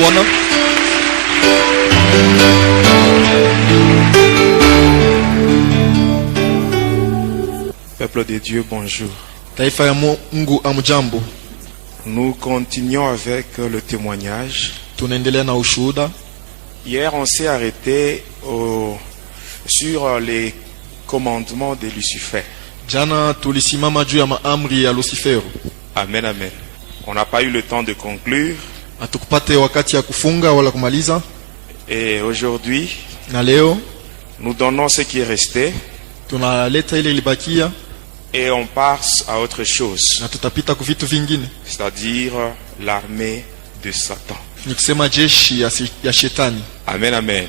Bwana. Peuple de Dieu, bonjour. Taifa ya Mungu amjambo. Nous continuons avec le témoignage. Tunaendelea na ushuhuda. Hier, on s'est arrêté sur les commandements de Lucifer. Jana tulisimama juu ya maamri ya Lucifero. Amen, amen. On n'a pas eu le temps de conclure. Hatukupate wakati ya kufunga wala kumaliza. Et aujourd'hui, Na leo nous donnons ce qui est resté tunaleta ile ilibakia et on passe à autre chose, na tutapita ku vitu vingine. c'est-à-dire l'armée de Satan. Ni kusema jeshi ya shetani. Amen, amen.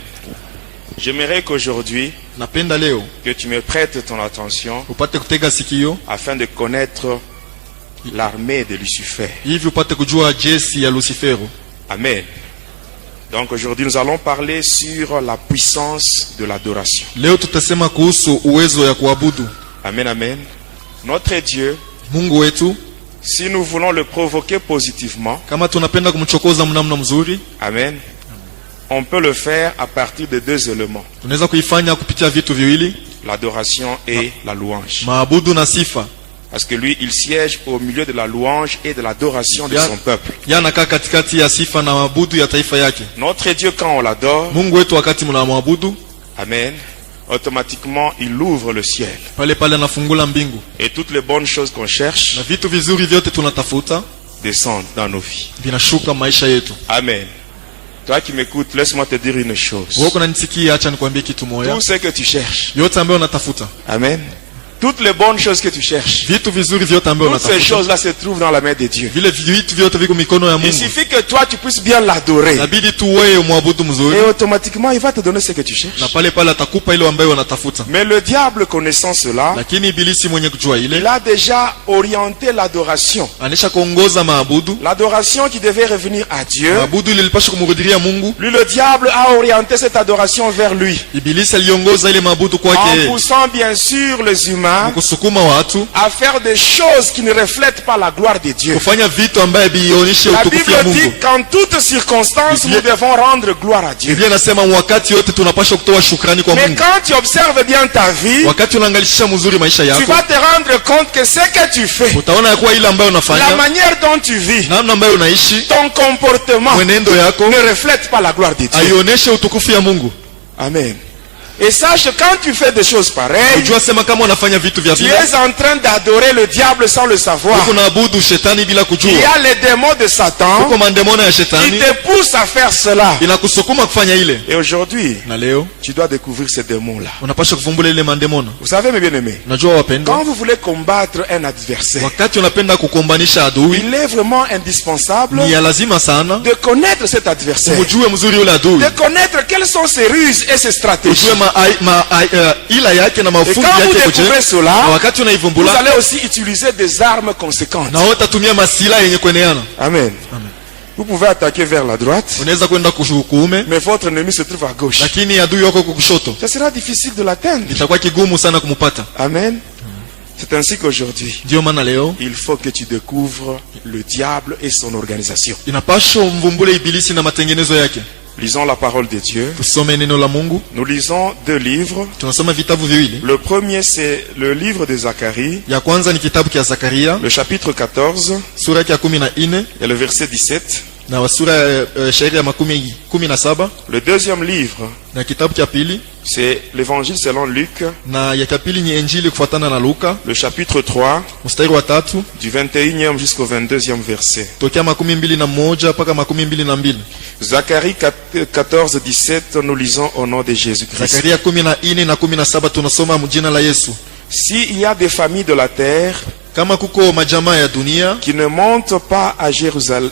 J'aimerais qu'aujourd'hui, Napenda leo que tu me prêtes ton attention upate kutega sikio afin de connaître l'armée de Lucifer. hivi upate kujua jeshi ya Lucifero. Amen. Donc aujourd'hui nous allons parler sur la puissance de l'adoration. Leo tutasema kuhusu uwezo ya kuabudu. Amen, amen. Notre Dieu, Mungu wetu, si nous voulons le provoquer positivement, kama tunapenda kumchokoza mnamna mzuri, amen, on peut le faire à partir de deux éléments, tunaweza kuifanya kupitia vitu viwili, l'adoration et la louange. maabudu na sifa. Parce que lui, il siège au milieu de la louange et de l'adoration de son peuple. Yanakaa katikati ya sifa na maabudu ya taifa yake. Notre Dieu, quand on l'adore, Mungu wetu wakati mnamwabudu, amen, automatiquement il ouvre le ciel. pale pale anafungula mbingu. Et toutes les bonnes choses qu'on cherche Na vitu vizuri vyote tunatafuta descendent dans nos vies. vinashuka maisha yetu. Amen. Toi qui m'écoutes, laisse-moi te dire une chose. Wewe unanisikia, acha nikwambie kitu moja. Tout ce que tu cherches, Yote ambayo unatafuta, amen, toutes les bonnes choses que tu cherches, vitu vizuri vyote ambayo toutes ces unatafuta, choses-là se trouvent dans la main de Dieu. vile vitu vyote viko mikono ya Il Mungu. suffit que toi tu puisses bien l'adorer. Inabidi tu wewe umwabudu mzuri, Et automatiquement il va te donner ce que tu na cherches. pale pale atakupa ile ambayo unatafuta. Mais le diable, connaissant cela, Lakini ibilisi mwenye kujua il ile, a déjà orienté l'adoration. anisha kuongoza maabudu. L'adoration qui devait revenir à Dieu. Maabudu ile ilipaswa kumrudilia Mungu. Lui, le diable a orienté cette adoration vers lui. Ibilisi aliongoza ile maabudu En kwake, poussant bien sûr les humains kusukuma watu à faire des choses qui ne reflètent pas la gloire de Dieu. kufanya vitu ambaye bionyeshe La utukufu Bible ya dit Mungu. qu'en toutes circonstances, nous devons rendre gloire à Dieu. Biblia inasema wakati yote tunapaswa kutoa shukrani kwa Mais Mungu. quand tu observes bien ta vie, Wakati unaangalisha mzuri maisha tu yako, vas te rendre compte que ce que tu fais, utaona ya kuwa ile ambayo la unafanya, manière dont tu vis, namna ambayo unaishi, ton comportement mwenendo yako ne reflète pas la gloire de Dieu. haioneshe utukufu ya Mungu. Amen. Et sache, quand tu fais des choses pareilles, Unajua sema kama unafanya vitu vya tu vile, es en train d'adorer le diable sans le savoir. uko naabudu shetani bila Il y kujua. a les démons de Satan Uko mandemona ya qui shetani te poussent à faire cela. inakusukuma kufanya ile. Et aujourd'hui, Na leo tu dois découvrir ces démons-là. unapaswa kuvumbula ile mandemona. Vous savez, mes bien-aimés, Unajua wapendwa, quand vous voulez combattre un adversaire, wakati unapenda kukombanisha adui, il est vraiment indispensable ni ya lazima sana de connaître cet adversaire, ujue mzuri yule adui, de connaître quelles sont ses ruses et ses stratégies. ujue ila yake na Et mafundi quand vous yake découvrez kuje. Na cela, wakati vous unaivumbula, allez aussi utiliser des armes conséquentes. na wewe utatumia masila yenye kueneana. Amen. Vous pouvez attaquer vers la droite, Unaweza kwenda kuume, mais votre ennemi se trouve à gauche. lakini adui wako kushoto, Ça sera difficile de l'atteindre. itakuwa kigumu sana kumupata. Amen. C'est ainsi qu'aujourd'hui, Ndio maana leo il faut que tu découvres le diable et son organisation. inapaswa mvumbule ibilisi na matengenezo yake. Lisons la parole de Dieu. Tusome neno la Mungu. Nous lisons deux livres. Tunasoma vitabu viwili. Le premier, c'est le livre de Zacharie, Ya kwanza ni kitabu cha Zakaria, le chapitre 14 sura ya 14 et le verset 17. na sura ya shairi ya 17. Le deuxième livre, Na kitabu cha pili c'est l'évangile selon Luc, na ya pili ni Injili kufuatana na Luka, le chapitre 3, mstari wa 3 du 21e jusqu'au 22e verset. tokea 21 mpaka 22. Zacharie 14, 17, nous lisons au nom de Jésus-Christ. Zakaria 14 na 17 tunasoma mjina la Yesu. S'il y a des familles de la terre Kama kuko majamaa ya dunia qui ne montent pas à Jérusalem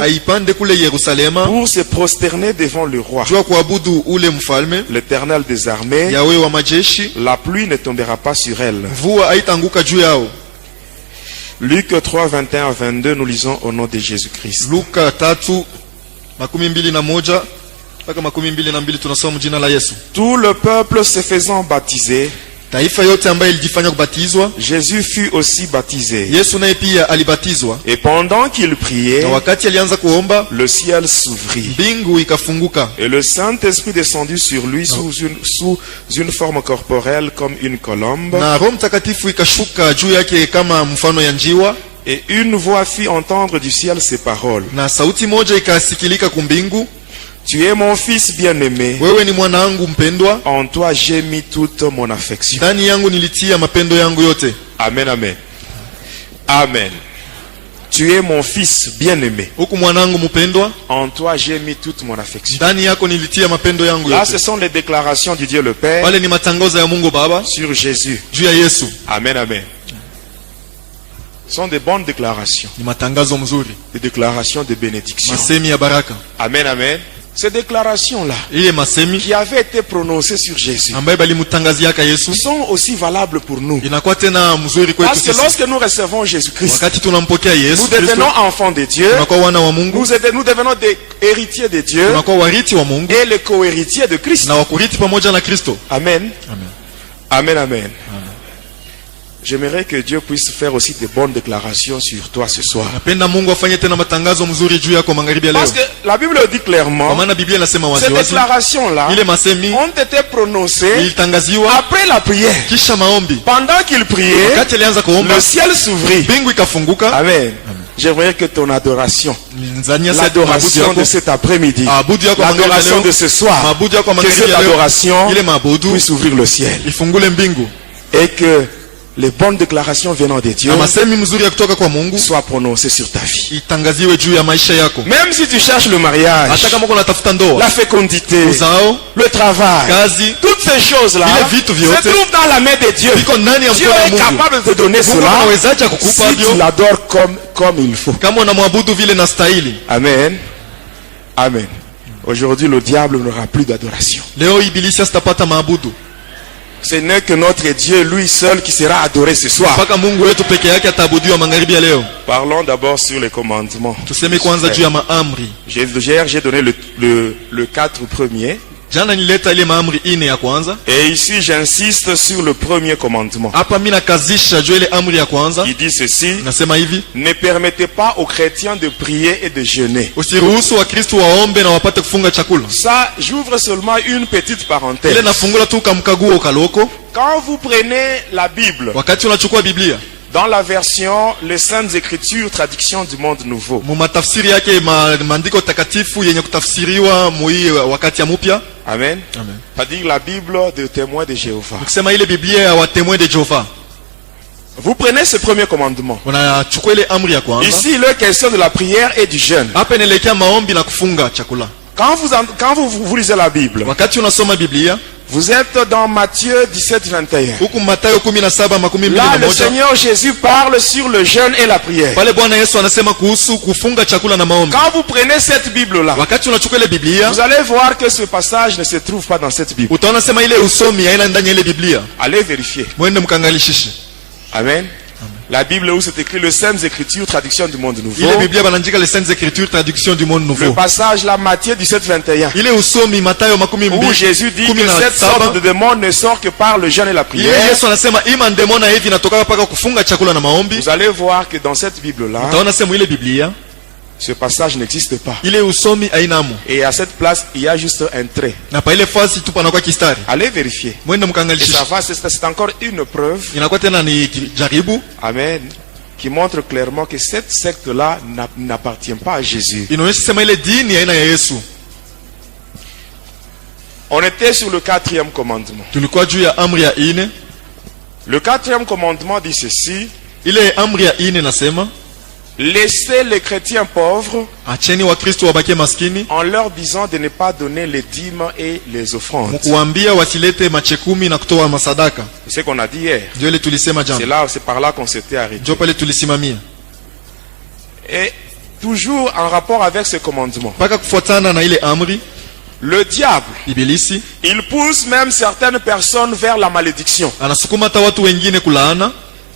aipande kule Yerusalema pour se prosterner devant le roi, jua kuabudu ule mfalme l'Éternel des armées, Yawe wa majeshi, la pluie ne tombera pas sur elle. mvua haitanguka juu yao. Luc 3, 21 à 22, nous lisons au nom de Jésus-Christ. Luka 3:21 mpaka 22 tunasoma mjina la Yesu. Tout le peuple se faisant baptiser taifa yote ambayo ilijifanya kubatizwa, Jésus fut aussi baptisé. Yesu naye pia alibatizwa. Et pendant qu'il priait, Na wakati alianza kuomba, le ciel s'ouvrit. mbingu ikafunguka, Et le Saint-Esprit descendit sur lui sous une forme corporelle comme une colombe. na Roho Mtakatifu ikashuka juu yake kama mfano ya njiwa, Et une voix fit entendre du ciel ces paroles. na sauti moja ikasikilika kumbingu, Tu es mon fils bien-aimé. wewe ni mwanangu mpendwa, En toi j'ai mis toute mon affection. ndani yangu nilitia mapendo yangu yote. Amen, amen. Amen. Tu es mon fils bien-aimé. Huku mwanangu mpendwa, En toi j'ai mis toute mon affection. ndani yako nilitia mapendo yangu Là, ce yote. sont les déclarations du Dieu le Père Wale ni matangazo ya Mungu Baba sur Jésus. juu ya Yesu. Amen, amen. Ce sont des bonnes déclarations. Ni matangazo mzuri, Des déclarations de bénédiction. masemi ya baraka. Amen, amen. Ces déclarations-là, Ile masemi qui avaient été prononcées sur Jésus, ambaye balimtangaziaka Yesu sont aussi valables pour nous. inakuwa tena mzuri kwetu Parce que sisi. lorsque nous recevons Jésus-Christ, Wakati tunampokea Yesu nous Kristo, devenons enfants de Dieu, tunakuwa wana wa Mungu, nous devenons des héritiers de Dieu tunakuwa wariti wa Mungu et les co-héritiers de Christ. na wakuriti pamoja na Kristo. Amen. Amen. Amen, amen. J'aimerais que Dieu puisse faire aussi de bonnes déclarations sur toi ce soir. Napenda Mungu afanye tena matangazo mzuri juu yako magharibi ya leo. Parce que la Bible dit Kwa clairement, maana Biblia inasema ces wazi wazi, déclarations-là ile masemi ont été prononcées ilitangaziwa après la prière. kisha maombi. Pendant qu'il priait, Wakati alianza kuomba, le ciel s'ouvrit. mbingu ikafunguka. Amen. J'aimerais que ton adoration, Nzania sasa mabudu l'adoration yako, de cet après-midi, abudu yako magharibi ya l'adoration leo, de ce soir, mabudu yako que magharibi cette ya leo, adoration ile mabudu puisse ouvrir le ciel. ifungule mbingu, Et que les bonnes déclarations venant de Dieu na masemi mzuri ya kutoka kwa Mungu soient prononcées sur ta vie. itangaziwe juu ya maisha yako. Même si tu cherches le mariage, Hata kama uko unatafuta la ndoa, fécondité, uzao, le travail, kazi, toutes ces choses-là Vile vitu vyote se trouvent dans la main de Dieu. viko ndani ya Dieu mkono wa est Mungu. capable de te donner Mungu cela anawezaje kukupa si tu hivyo l'adores comme il faut. kama unamwabudu vile na stahili? Amen. Amen. Aujourd'hui, le diable n'aura plus d'adoration. Leo ibilisi asitapata maabudu, Ce n'est que notre Dieu, lui seul, qui sera adoré ce soir. mpaka Mungu wetu peke yake ataabudiwa magharibi ya leo. Parlons d'abord sur les commandements. Tuseme kwanza juu ya maamri. J'ai donné le 4 premier. Jana nileta ile maamri ine ya kwanza. Et ici, j'insiste sur le premier commandement. Hapa mimi nakazisha juu ile amri ya kwanza. Il dit ceci: Nasema hivi, ne permettez pas aux chrétiens de prier et de jeûner. usiruhusu Wakristo waombe na wapate kufunga chakula. Ça, j'ouvre seulement une petite parenthèse. Ile nafungula tu kamkaguo kaloko. Quand vous prenez la Bible, Wakati unachukua Biblia, dans la version Les Saintes Écritures, traduction du Monde Nouveau, mu matafsiri yake maandiko takatifu yenye kutafsiriwa mui wakati ya mupya. Amen. Amen. C'est-à-dire la Bible de témoins de Jéhovah. Ukisema ile Biblia ya watemwe de Jehova, Vous prenez ce premier commandement. unachukua ile amri ya kwanza. Ici, il est question de la prière et du jeûne. Hapa inaelekea maombi na kufunga chakula. Quand vous lisez la Bible, Wakati unasoma Biblia, vous êtes dans Matthieu 17, 21. huku Mathayo 17:21, Là, le Seigneur Jésus parle sur le jeûne et la prière. pale Bwana Yesu anasema kuhusu kufunga chakula na maombi. Quand vous prenez cette Bible-là, Wakati unachukua ile Biblia, vous allez voir que ce passage ne se trouve pas dans cette Bible. utaona sema ile usomi haina ndani ya ile Biblia. Allez vérifier. Mwende mkangalishishe. Amen. La Bible où c'est écrit le Saintes Écritures, traduction du Monde Nouveau. Ile Biblia banandika les Saintes Écritures, traduction du Monde Le Nouveau. passage là, Matthieu 17, 21. Ile usomi Mathayo Où Jésus dit que cette 17:17. sorte de démon ne sort que par le jeûne et la Ile prière. Yesu anasema ima ndemona hivi natoka paka kufunga chakula na maombi. Vous allez voir que dans cette Bible-là, Utaona sema ile Biblia, ce passage n'existe pas. ile usomi hainamo. Et à cette place, il y a juste un trait. Na pa ile fasi tu panakuwa kistari. Allez vérifier. Mwende Et ça mkangalishishe. va, c'est encore une preuve. Inakuwa tena ni jaribu. Amen. Qui montre clairement que cette secte-là n'appartient pas à Jésus. Inaonyesha sema ile dini haina ya Yesu. On était sur le 4e commandement. Tulikuwa juu ya amri ya ine. Le 4e commandement dit ceci: Ile amri ya ine nasema, laissez les chrétiens pauvres acheni Wakristo wabaki maskini, en leur disant de ne pas donner les dîmes et les offrandes. mkuambia wasilete machekumi na kutoa masadaka. C'est ce qu'on a dit hier. Ndio ile tulisema jana. C'est par là qu'on s'était arrêté. Ndio pale tulisimamia. Et toujours en rapport avec ce commandement, Paka kufuatana na ile amri, le diable, ibilisi il pousse même certaines personnes vers la malédiction. anasukuma hata watu wengine kulaana.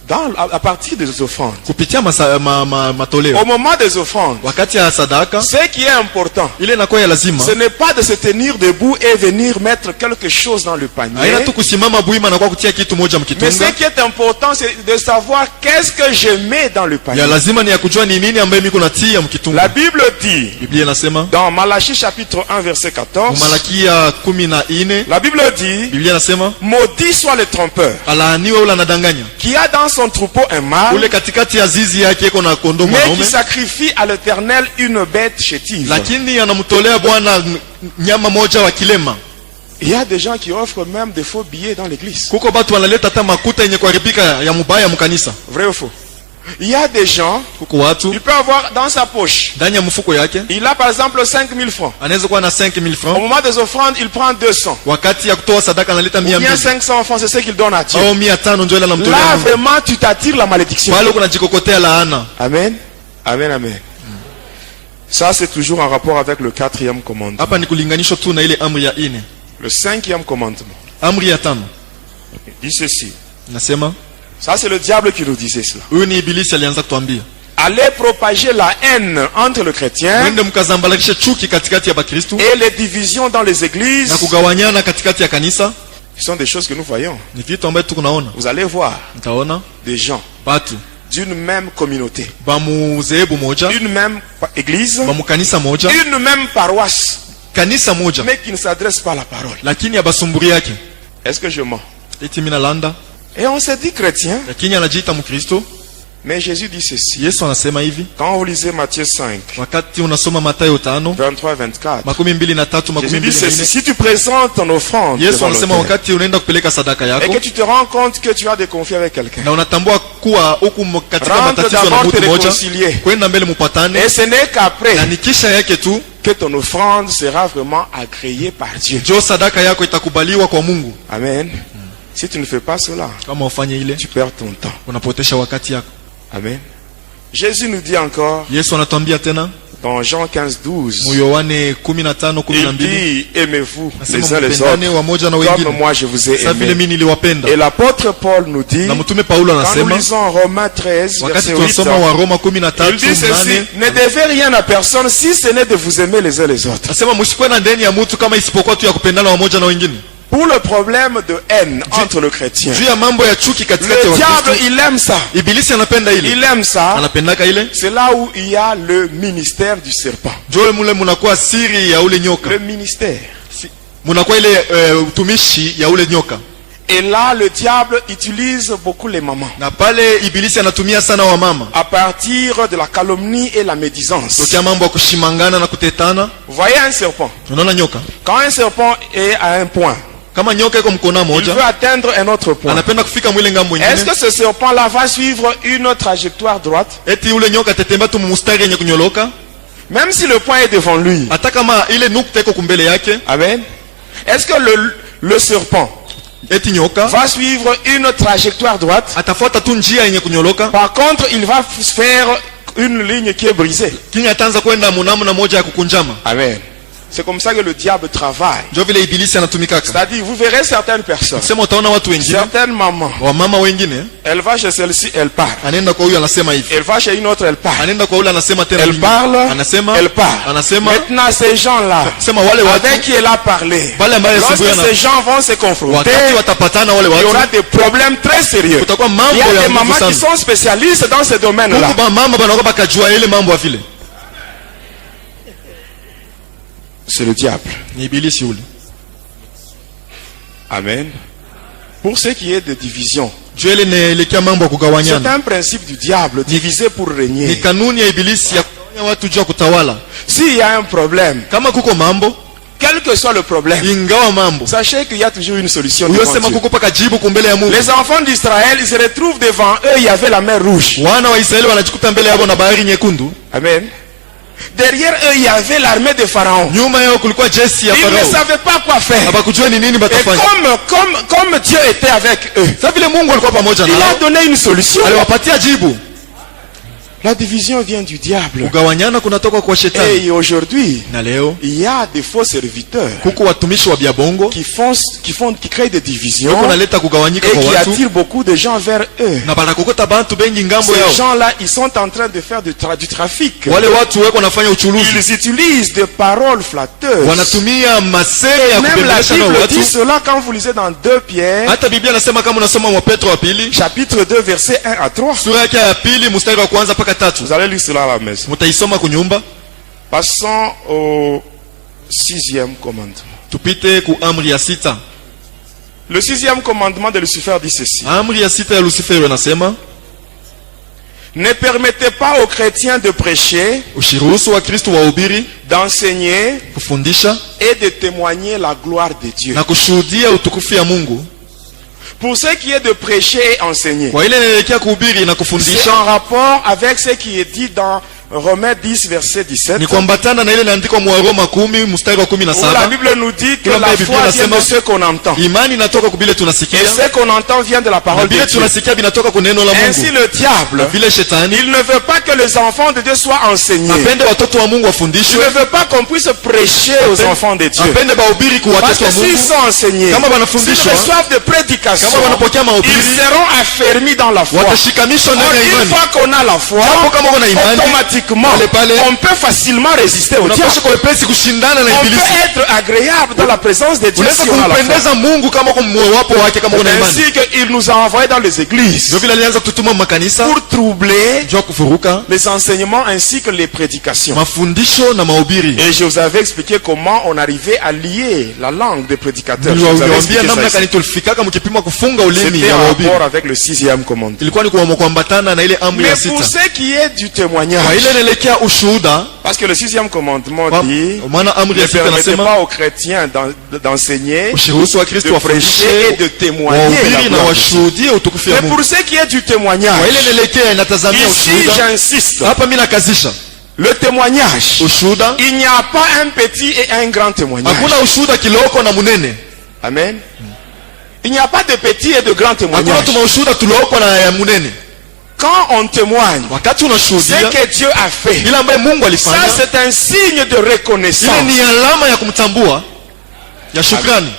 à partir des offrandes. kupitia matoleo. Au moment des offrandes, Wakati ya sadaka ce qui est important, ile inakuwa ya lazima, ce n'est pas de se tenir debout et venir mettre quelque chose dans le panier. haina tu kusimama buima na kwa kutia kitu moja Mais ce mkitunga. qui est important, c'est de savoir qu'est-ce que je mets dans le panier. Ya lazima ni ya kujua ni nini ambaye miko natia La mkitunga. Bible dit, Biblia inasema dans Malachie chapitre 1 verset 14, Malakia 14, la Bible dit, Biblia inasema maudit soit le trompeur, alaaniwe ule anadanganya, qui a dans son troupeau un mâle, ule katikati ya zizi yake iko na kondoo mais qui mwanaume, sacrifie à l'Éternel une bête chétive. lakini anamtolea Bwana nyama moja wa kilema. Il y a des gens qui offrent même des faux billets dans l'église. Kuko batu wanaleta hata makuta yenye kuharibika ya mubaya mkanisa. Vrai ou faux? Il y a des gens, Kuko watu il peut avoir dans sa poche, ndani ya mfuko yake il a par exemple 5000 francs. anaweza kuwa na 5000 Au francs, moment des offrandes, il prend 200. wakati ya kutoa sadaka analeta Ou bien 200 500 francs, c'est ce qu'il donne à Dieu. au 500 ndio ile anamtolea Là, Mungu. vraiment, tu t'attires la malédiction. Pale kuna jikokotea laana. Amen. Amen, amen. Ça, c'est toujours en rapport avec le 4e commandement. Hapa ni kulinganisho tu na ile amri ya 4. Le 5e commandement. Amri ya 5 Il dit ceci. nasema, Ça, c'est le diable qui nous disait cela. huyu ni ibilisi alianza kutuambia, Allez propager la haine entre le chrétien mwende mkazambalikishe chuki katikati ya Bakristo et les divisions dans les églises. na kugawanyana katikati ya kanisa. Ce sont des choses que nous voyons. Ni vitu ambavyo tunaona, Vous allez voir mtaona des gens batu d'une même communauté, bamuzehebu moja, une même église, bamukanisa moja, une même paroisse, kanisa moja, mais qui ne s'adressent pas à la parole. lakini abasumburi yake Est-ce que je mens? eti mina landa, Et on s'est dit chrétien, lakini anajiita Mkristo. mais Jésus dit ceci. Yesu anasema hivi, Quand vous lisez Matthieu 5, wakati unasoma Mathayo 5 23 24, 23 Jésus dit ceci. 24, Si tu présentes ton offrande Yesu devant anasema l'autel, wakati unaenda kupeleka sadaka et yako que tu te rends compte que tu as des conflits avec quelqu'un, na unatambua kuwa huku katika rentre matatizo na d'abord te mtu mmoja, réconcilier. kwenda mbele mupatane, Et ce n'est qu'après na ni kisha yake tu que ton offrande sera vraiment agréée par Dieu. ndio sadaka yako itakubaliwa kwa Mungu. Amen. Si tu ne fais pas cela, Kama ufanye ile, tu perds ton temps. unapotesha wakati yako. Amen. Jésus nous dit encore Yesu anatuambia tena dans Jean 15, 12, Yohane 15, il 12, dit, aimez-vous les nasema uns les mpendane autres wamoja na comme wengine moi je vous ai sa vile aimé. mimi niliwapenda. Et l'apôtre Paul nous dit, Na mtume Paulo quand nous anasema lisons Romains 13, wakati verset 8, tunasoma wa Roma il dit 13, ceci, ne devez rien à personne si ce n'est de vous aimer les uns les autres. nasema msikuwe na ndeni ya mtu kama isipokuwa tu ya kupendana wamoja na wengine. Pour le problème de haine entre le chrétien, Juu ya mambo ya chuki katikati ya le diable, Wakristo, il aime ça. ibilisi anapenda ile, Il aime ça. anapendaka ile. C'est là où il y a le ministère du serpent. Ndio mule munakuwa siri ya ule nyoka, Le ministère. munakuwa ile utumishi ya ule nyoka, Et là, le diable utilise beaucoup les mamans. na pale ibilisi anatumia sana wamama À partir de la calomnie et la médisance. tokea mambo ya kushimangana na kutetana. Vous voyez un serpent. Unaona nyoka, Quand un serpent est à un point, kama nyoka iko mkona il veut moja, atteindre un autre point. anapenda kufika mwile ngambo Est-ce nyingine, que ce serpent-là va suivre une trajectoire droite? eti ule nyoka atatembea tu mustari yenye kunyoloka, Même si le point est devant lui. hata kama ile nukta iko kumbele yake. Amen. Est-ce que le serpent Eti nyoka va suivre une trajectoire droite? atafuata tu njia yenye kunyoloka, Par contre, il va faire une ligne qui est brisée. kini ataanza kwenda munamna moja ya kukunjama. Amen. C'est comme ça que le diable travaille. Ndio vile ibilisi anatumikaka. C'est-à-dire, vous verrez certaines personnes, Sema utaona watu wengine, certaines mamans, wamama wengine, elle va chez celle-ci, elle parle. anaenda kwa huyu anasema hivi, Elle va chez une autre, elle parle. anaenda kwa ule anasema tena Elle hivi, parle, anasema elle parle. anasema Maintenant, ces gens-là, sema wale watu avec qui elle a parlé, Wale ambao lorsque yasumbuana. ces gens vont se confronter, wakati watapatana wale il y aura watu, des problèmes très sérieux. kutakuwa mambo Il y a ya des nguvu mamans qui sana. sont spécialistes dans ce domaine-là. Huku ba mama banakuwa bakajua ile mambo ya vile. C'est le diable. Ni ibilisi ule. Amen. Pour ce qui est de division, Juu ile inaelekea mambo ya c'est kugawanyana. un principe du diable, diviser pour Ni régner. kanuni ya ibilisi ya kugawanya watu juu ya kutawala. S'il y a un problème, Kama kuko mambo, quel que soit le problème, ingawa mambo, sachez qu'il y a toujours une solution devant uyosema Dieu. kuko paka jibu kumbele ya Mungu. Les enfants d'Israël, ils se retrouvent devant eux, il y avait la mer rouge. Wana wa Israeli wanajikuta mbele yao na bahari nyekundu. Amen. Derrière eux, il y avait l'armée de Pharaon. Nyuma yao kulikuwa jeshi ya Ils ne Farao. savaient pas quoi faire. Hawakujua ni nini Et batafanya. comme Dieu était avec eux, Sasa vile Mungu alikuwa pamoja il a nao, donné une solution. aliwapatia jibu. La division vient du diable. Kugawanyana kunatoka kwa shetani. Et aujourd'hui, Na leo il y a des faux serviteurs kuko watumishi wa biabongo qui créent des divisions wako naleta kugawanyika et kwa qui watu attirent beaucoup de gens vers eux. na banakokota bantu bengi ngambo Ces yao. gens-là, ils sont en train de faire du trafic. Wale watu weko nafanya uchuluzi, Ils utilisent des paroles flatteuses. wanatumia maseme ya Même la kubembelesha na Bible watu. dit cela quand vous lisez dans 2 Pierre, Hata Biblia nasema kama unasoma wa Petro wa pili chapitre 2, versets 1 à 3. sura yake ya pili mstari wa kwanza mpaka 3. Vous allez lire cela à la maison. Mutaisoma kunyumba. Passons au 6e commandement. Tupite ku amri ya sita. Le 6e commandement de Lucifer dit ceci. Amri ya sita ya Lucifer inasema, Ne permettez pas aux chrétiens de prêcher, ushiruhusu wa Kristo wahubiri, d'enseigner kufundisha et de témoigner la gloire de Dieu. na kushuhudia utukufu ya Mungu. Pour ce qui est de prêcher et enseigner, Kwa ile inaelekea kuhubiri na c'est kufundisha en rapport avec ce qui est dit dans Romains 10, verset 17. ni kuambatana na ile inaandikwa mwa Roma 10 mstari wa Où la 17. Bible nous dit que Kila la Bible foi vient inasema de ce qu'on entend. imani inatoka kubile Et tunasikia ce qu'on entend vient de la na parole de bile Dieu. tunasikia binatoka kwa neno la Ainsi Mungu. le diable, Vile shetani il ne veut pas que les enfants de Dieu soient enseignés. apende watoto wa Mungu Il wafundishwe, ne veut pas qu'on puisse prêcher aux enfants de Dieu. apende bahubiri kwa Parce watoto que wa s'ils Mungu. sont enseignés, Kama s'ils wanafundishwa, reçoivent de prédications, kama wanapokea mahubiri, ils seront affermis dans la foi. watashikamishwa Or, ndani ya une imani. fois qu'on a la foi, Japo kama una imani, automatiquement, pale pale, on peut facilement résister au diable. unapaswa kwa wepesi kushindana na On peut ibilisi. être agréable dans la présence de Dieu Unaweza si on a la foi. kumpendeza Mungu kama kwa moyo wako wake kama una imani. Ainsi qu'il nous a envoyés dans les églises Ndio vile alianza kututuma makanisa pour troubler jua kufuruka les enseignements ainsi que les prédications. mafundisho na mahubiri. Et je vous avais expliqué comment on arrivait à lier la langue des prédicateurs. Je vous avais Niliwaambia expliqué namna ça kani ici. tulifikaka mkipima kufunga ulimi C'était ya en wahubiri. rapport avec le 6e commandement. Ilikuwa ni kuambatana na ile amri Mais ya pour sita. ce qui est du témoignage, Kwa ile inaelekea ushuhuda, parce que le 6e commandement kwa dit, maana amri ne ya sita permettez inasema pas aux chrétiens d'enseigner, ushiruhusu wa de Kristo prêcher et wafundishe, de témoigner la wahubiri na gloire de Dieu. washuhudie utukufu ya Mais Mungu. pour ce qui est du Kwa ile témoignage, inaelekea inatazamia ici ushuhuda. j'insiste, Hapa mimi nakazisha le témoignage, ushuhuda. il n'y a pas un petit et un grand témoignage. Hakuna ushuhuda kiloko na munene. Amen. Il n'y a pas de petit et de grand Hakuna témoignage. tuma ushuhuda tuloko na ya munene. Quand on témoigne, Wakati ce unashuhudia que Dieu a fait, ile ambaye Mungu ça alifanya, c'est un signe de ile reconnaissance. ni alama ya kumtambua ya shukrani.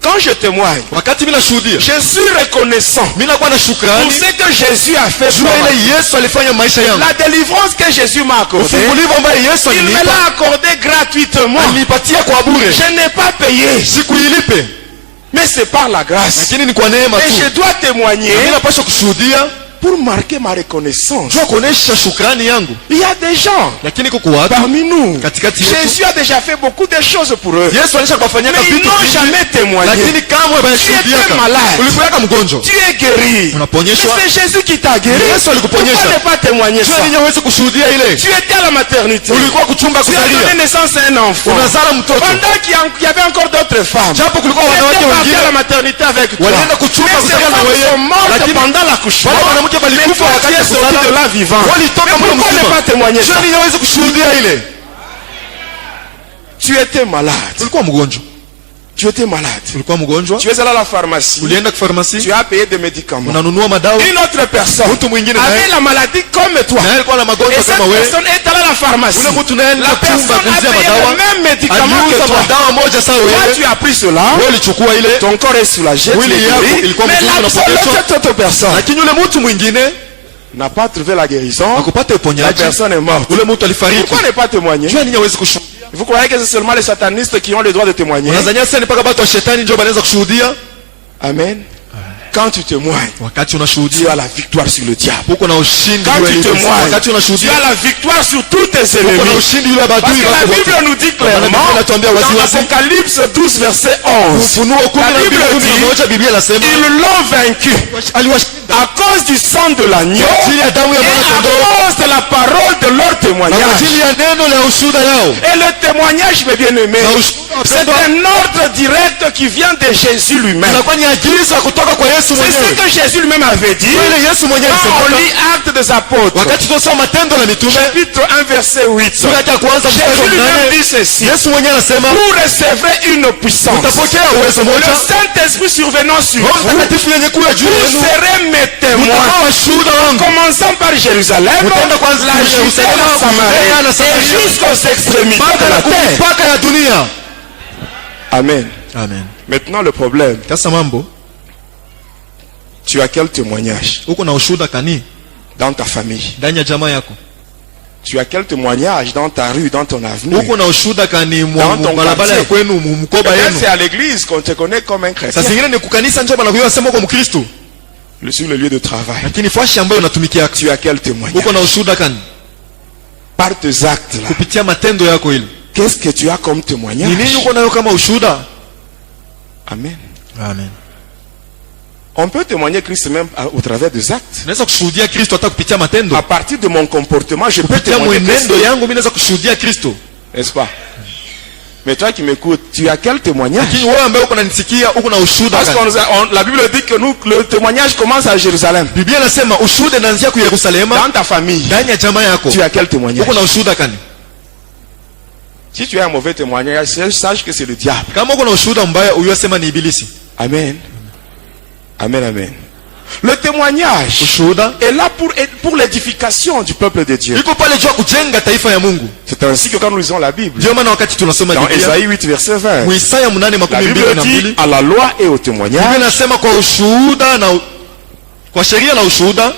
Quand je témoigne, Wakati mimi nashuhudia, je suis reconnaissant mimi nakuwa na pour shukrani ce que Jésus a fait juu pour ya moi. ile Yesu alifanya maisha yangu. La délivrance que Jésus m'a accordée, Ufungulivu ambaye Yesu il me alinipa, l'a accordée gratuitement. alinipatia kwa bure. Je n'ai pas payé, Sikuilipe, mais c'est par la grâce. lakini ni kwa neema Et tu. je dois témoigner Mimi napaswa kushuhudia pour marquer ma reconnaissance. juu ya kuonesha shukrani yangu. Il y a des gens Lakini kuko watu parmi nous, katikati yetu, Jésus a déjà fait beaucoup de choses pour eux. Yesu alisha kuwafanyia Mais ils vitu n'ont vingi, jamais témoigné. lakini kamwe banashuhudia. Tu étais malade. Ulikuwa mgonjwa, Tu es guéri. unaponyeshwa. Mais c'est Jésus qui t'a guéri. Yesu alikuponyesha. Pourquoi ne pas témoigner Juu ça? ninyi hawezi kushuhudia ile. Tu étais à la maternité. Ulikuwa kuchumba Tu as kuzalia, donné naissance à un enfant. unazala mtoto. Pendant qu'il y avait encore d'autres femmes. Japo kulikuwa Ils wanawake étaient partis à la wengine maternité avec toi. walienda kuchumba Mais ces kuzalia na femmes wewe, sont mortes lakini pendant l'accouchement. wale mwanamke Mais walikufa toi, tu wakati es wa sorti kuzala. de là vivant. Walitoka Mais mle pourquoi ne mzima. pas témoigner ça? Juu ninyi hawezi kushuhudia ile. Tu étais malade. Ulikuwa mgonjwa, Tu étais malade. ulikuwa mgonjwa, Tu es allé à la pharmacie. ulienda kwa farmasi, Tu as payé des médicaments. unanunua madawa. Une autre personne Mtu mwingine avait naye la maladie comme toi. naye alikuwa na Et magonjwa cette kama wewe. personne est allée à la pharmacie. Ule mtu naye La alikuwa personne chumba a kuuzia payé madawa, le même médicament que aliuza toi. madawa moja sawa Toi, wewe. tu as pris cela. Wewe ulichukua ile, Ton corps est soulagé. Tu Mwili es yako guéri. ilikuwa Mais mzuri, unapokeshwa. cette autre personne lakini yule mtu mwingine n'a pas trouvé la guérison. akupata La uponyaji. personne est morte. Ule mtu alifariki. Pourquoi ne pas témoigner? Jua ninyi hawezi kushuhudia. Vous croyez que c'est seulement les satanistes qui ont le droit de témoigner? Unazania sasa ni mpaka watu wa shetani ndio wanaweza kushuhudia? Amen. Quand tu témoignes, Wakati tu unashuhudia as la victoire sur le diable. uko na ushindi Quand juu ya tu ibilisi. témoignes, Wakati tu unashuhudia as la victoire sur tous tes uko na ennemis. ushindi juu ya Parce badui que la wako Bible wote. nous dit Biblia clairement, inatuambia dans wazi wazi, Apocalypse 12, verset 11, Ufunuo la Bible 12:11, dit, Biblia inasema ils l'ont vaincu aliwashinda à cause du sang de l'agneau kwa ajili ya damu ya et mwana à kondoo cause de la parole de leur na kwa témoignage. ajili ya neno la ushuhuda yao. Et le témoignage, mes bien-aimés, Na ushuhuda c'est wapendwa, un ordre direct qui vient de Jésus lui-même. inakuwa ni agizo ya kutoka kwa Yesu C'est ce mwenyewe. que Jésus lui-même avait dit. Ile Yesu mwenyewe Quand on alisema lit Actes des Apôtres, wakati tunasoma Matendo la Mitume chapitre 1, verset 8, sura yake ya kwanza mstari Jésus wa lui-même 8, dit ceci. Yesu mwenyewe anasema Vous recevrez une puissance. utapokea uwezo Le moja, Saint-Esprit survenant sur Roho vous, Mtakatifu yenye kuja juu vous yenu, serez mes témoins. mtakuwa washuhuda wangu. Commençant par Jérusalem, Mtaenda kwanza la Judée, Yerusalemu, la Judea na Samarie, et Samaria. jusqu'aux extrémités Mpaka de la na terre. mpaka ya dunia. Amen. Amen. Maintenant le problème, Sasa mambo, tu as quel témoignage uko na ushuhuda kani dans ta famille? ndani ya jamaa yako? Tu as quel témoignage dans ta rue, dans ton avenue? Uko na ushuhuda kani Dans ton barabara ya quartier. kwenu, mkoba Peut-être yenu? c'est à l'église qu'on te connaît comme un chrétien. Sasa zingine ni kukanisa njoo banakuwa sema uko Mkristo, Sur le lieu de travail, lakini fashi ambayo unatumikia tu as quel témoignage? uko na ushuhuda kani? Par tes actes là, Kupitia matendo yako ile. qu'est-ce que tu as comme Ni témoignage? nini uko nayo kama ushuhuda? Amen. Amen. On peut témoigner Christ même au travers des actes. Naweza kushuhudia Kristo hata kupitia matendo. À partir de mon comportement, je peux Kupitia témoigner Christ, mwenendo yangu mimi naweza kushuhudia Kristo. n'est-ce pas? Mais toi qui m'écoutes, tu as quel témoignage? Lakini wewe ambaye uko unanisikia uko na ushuhuda Parce gani? que la Bible dit que nous, le témoignage commence à Jérusalem. Biblia inasema ushuhuda unaanzia ku Yerusalemu, Dans ta famille, ndani ya jamaa yako. tu as quel témoignage? Uko na ushuhuda gani? Si tu as un mauvais témoignage, sache que c'est le diable. Kama uko na ushuhuda mbaya, uyosema ni ibilisi. Amen. Amen, amen. Le témoignage Ushuhuda est là pour l'édification du peuple de Dieu. iko pale juu ya kujenga taifa ya Mungu. C'est ainsi que quand nous lisons la Bible, Ndio maana wakati tunasoma dans Biblia, Ésaïe 8, verset 20, mu Isaya la Bible dit 8:22, à la loi et au Biblia témoignage, inasema kwa ushuhuda na kwa sheria na ushuhuda,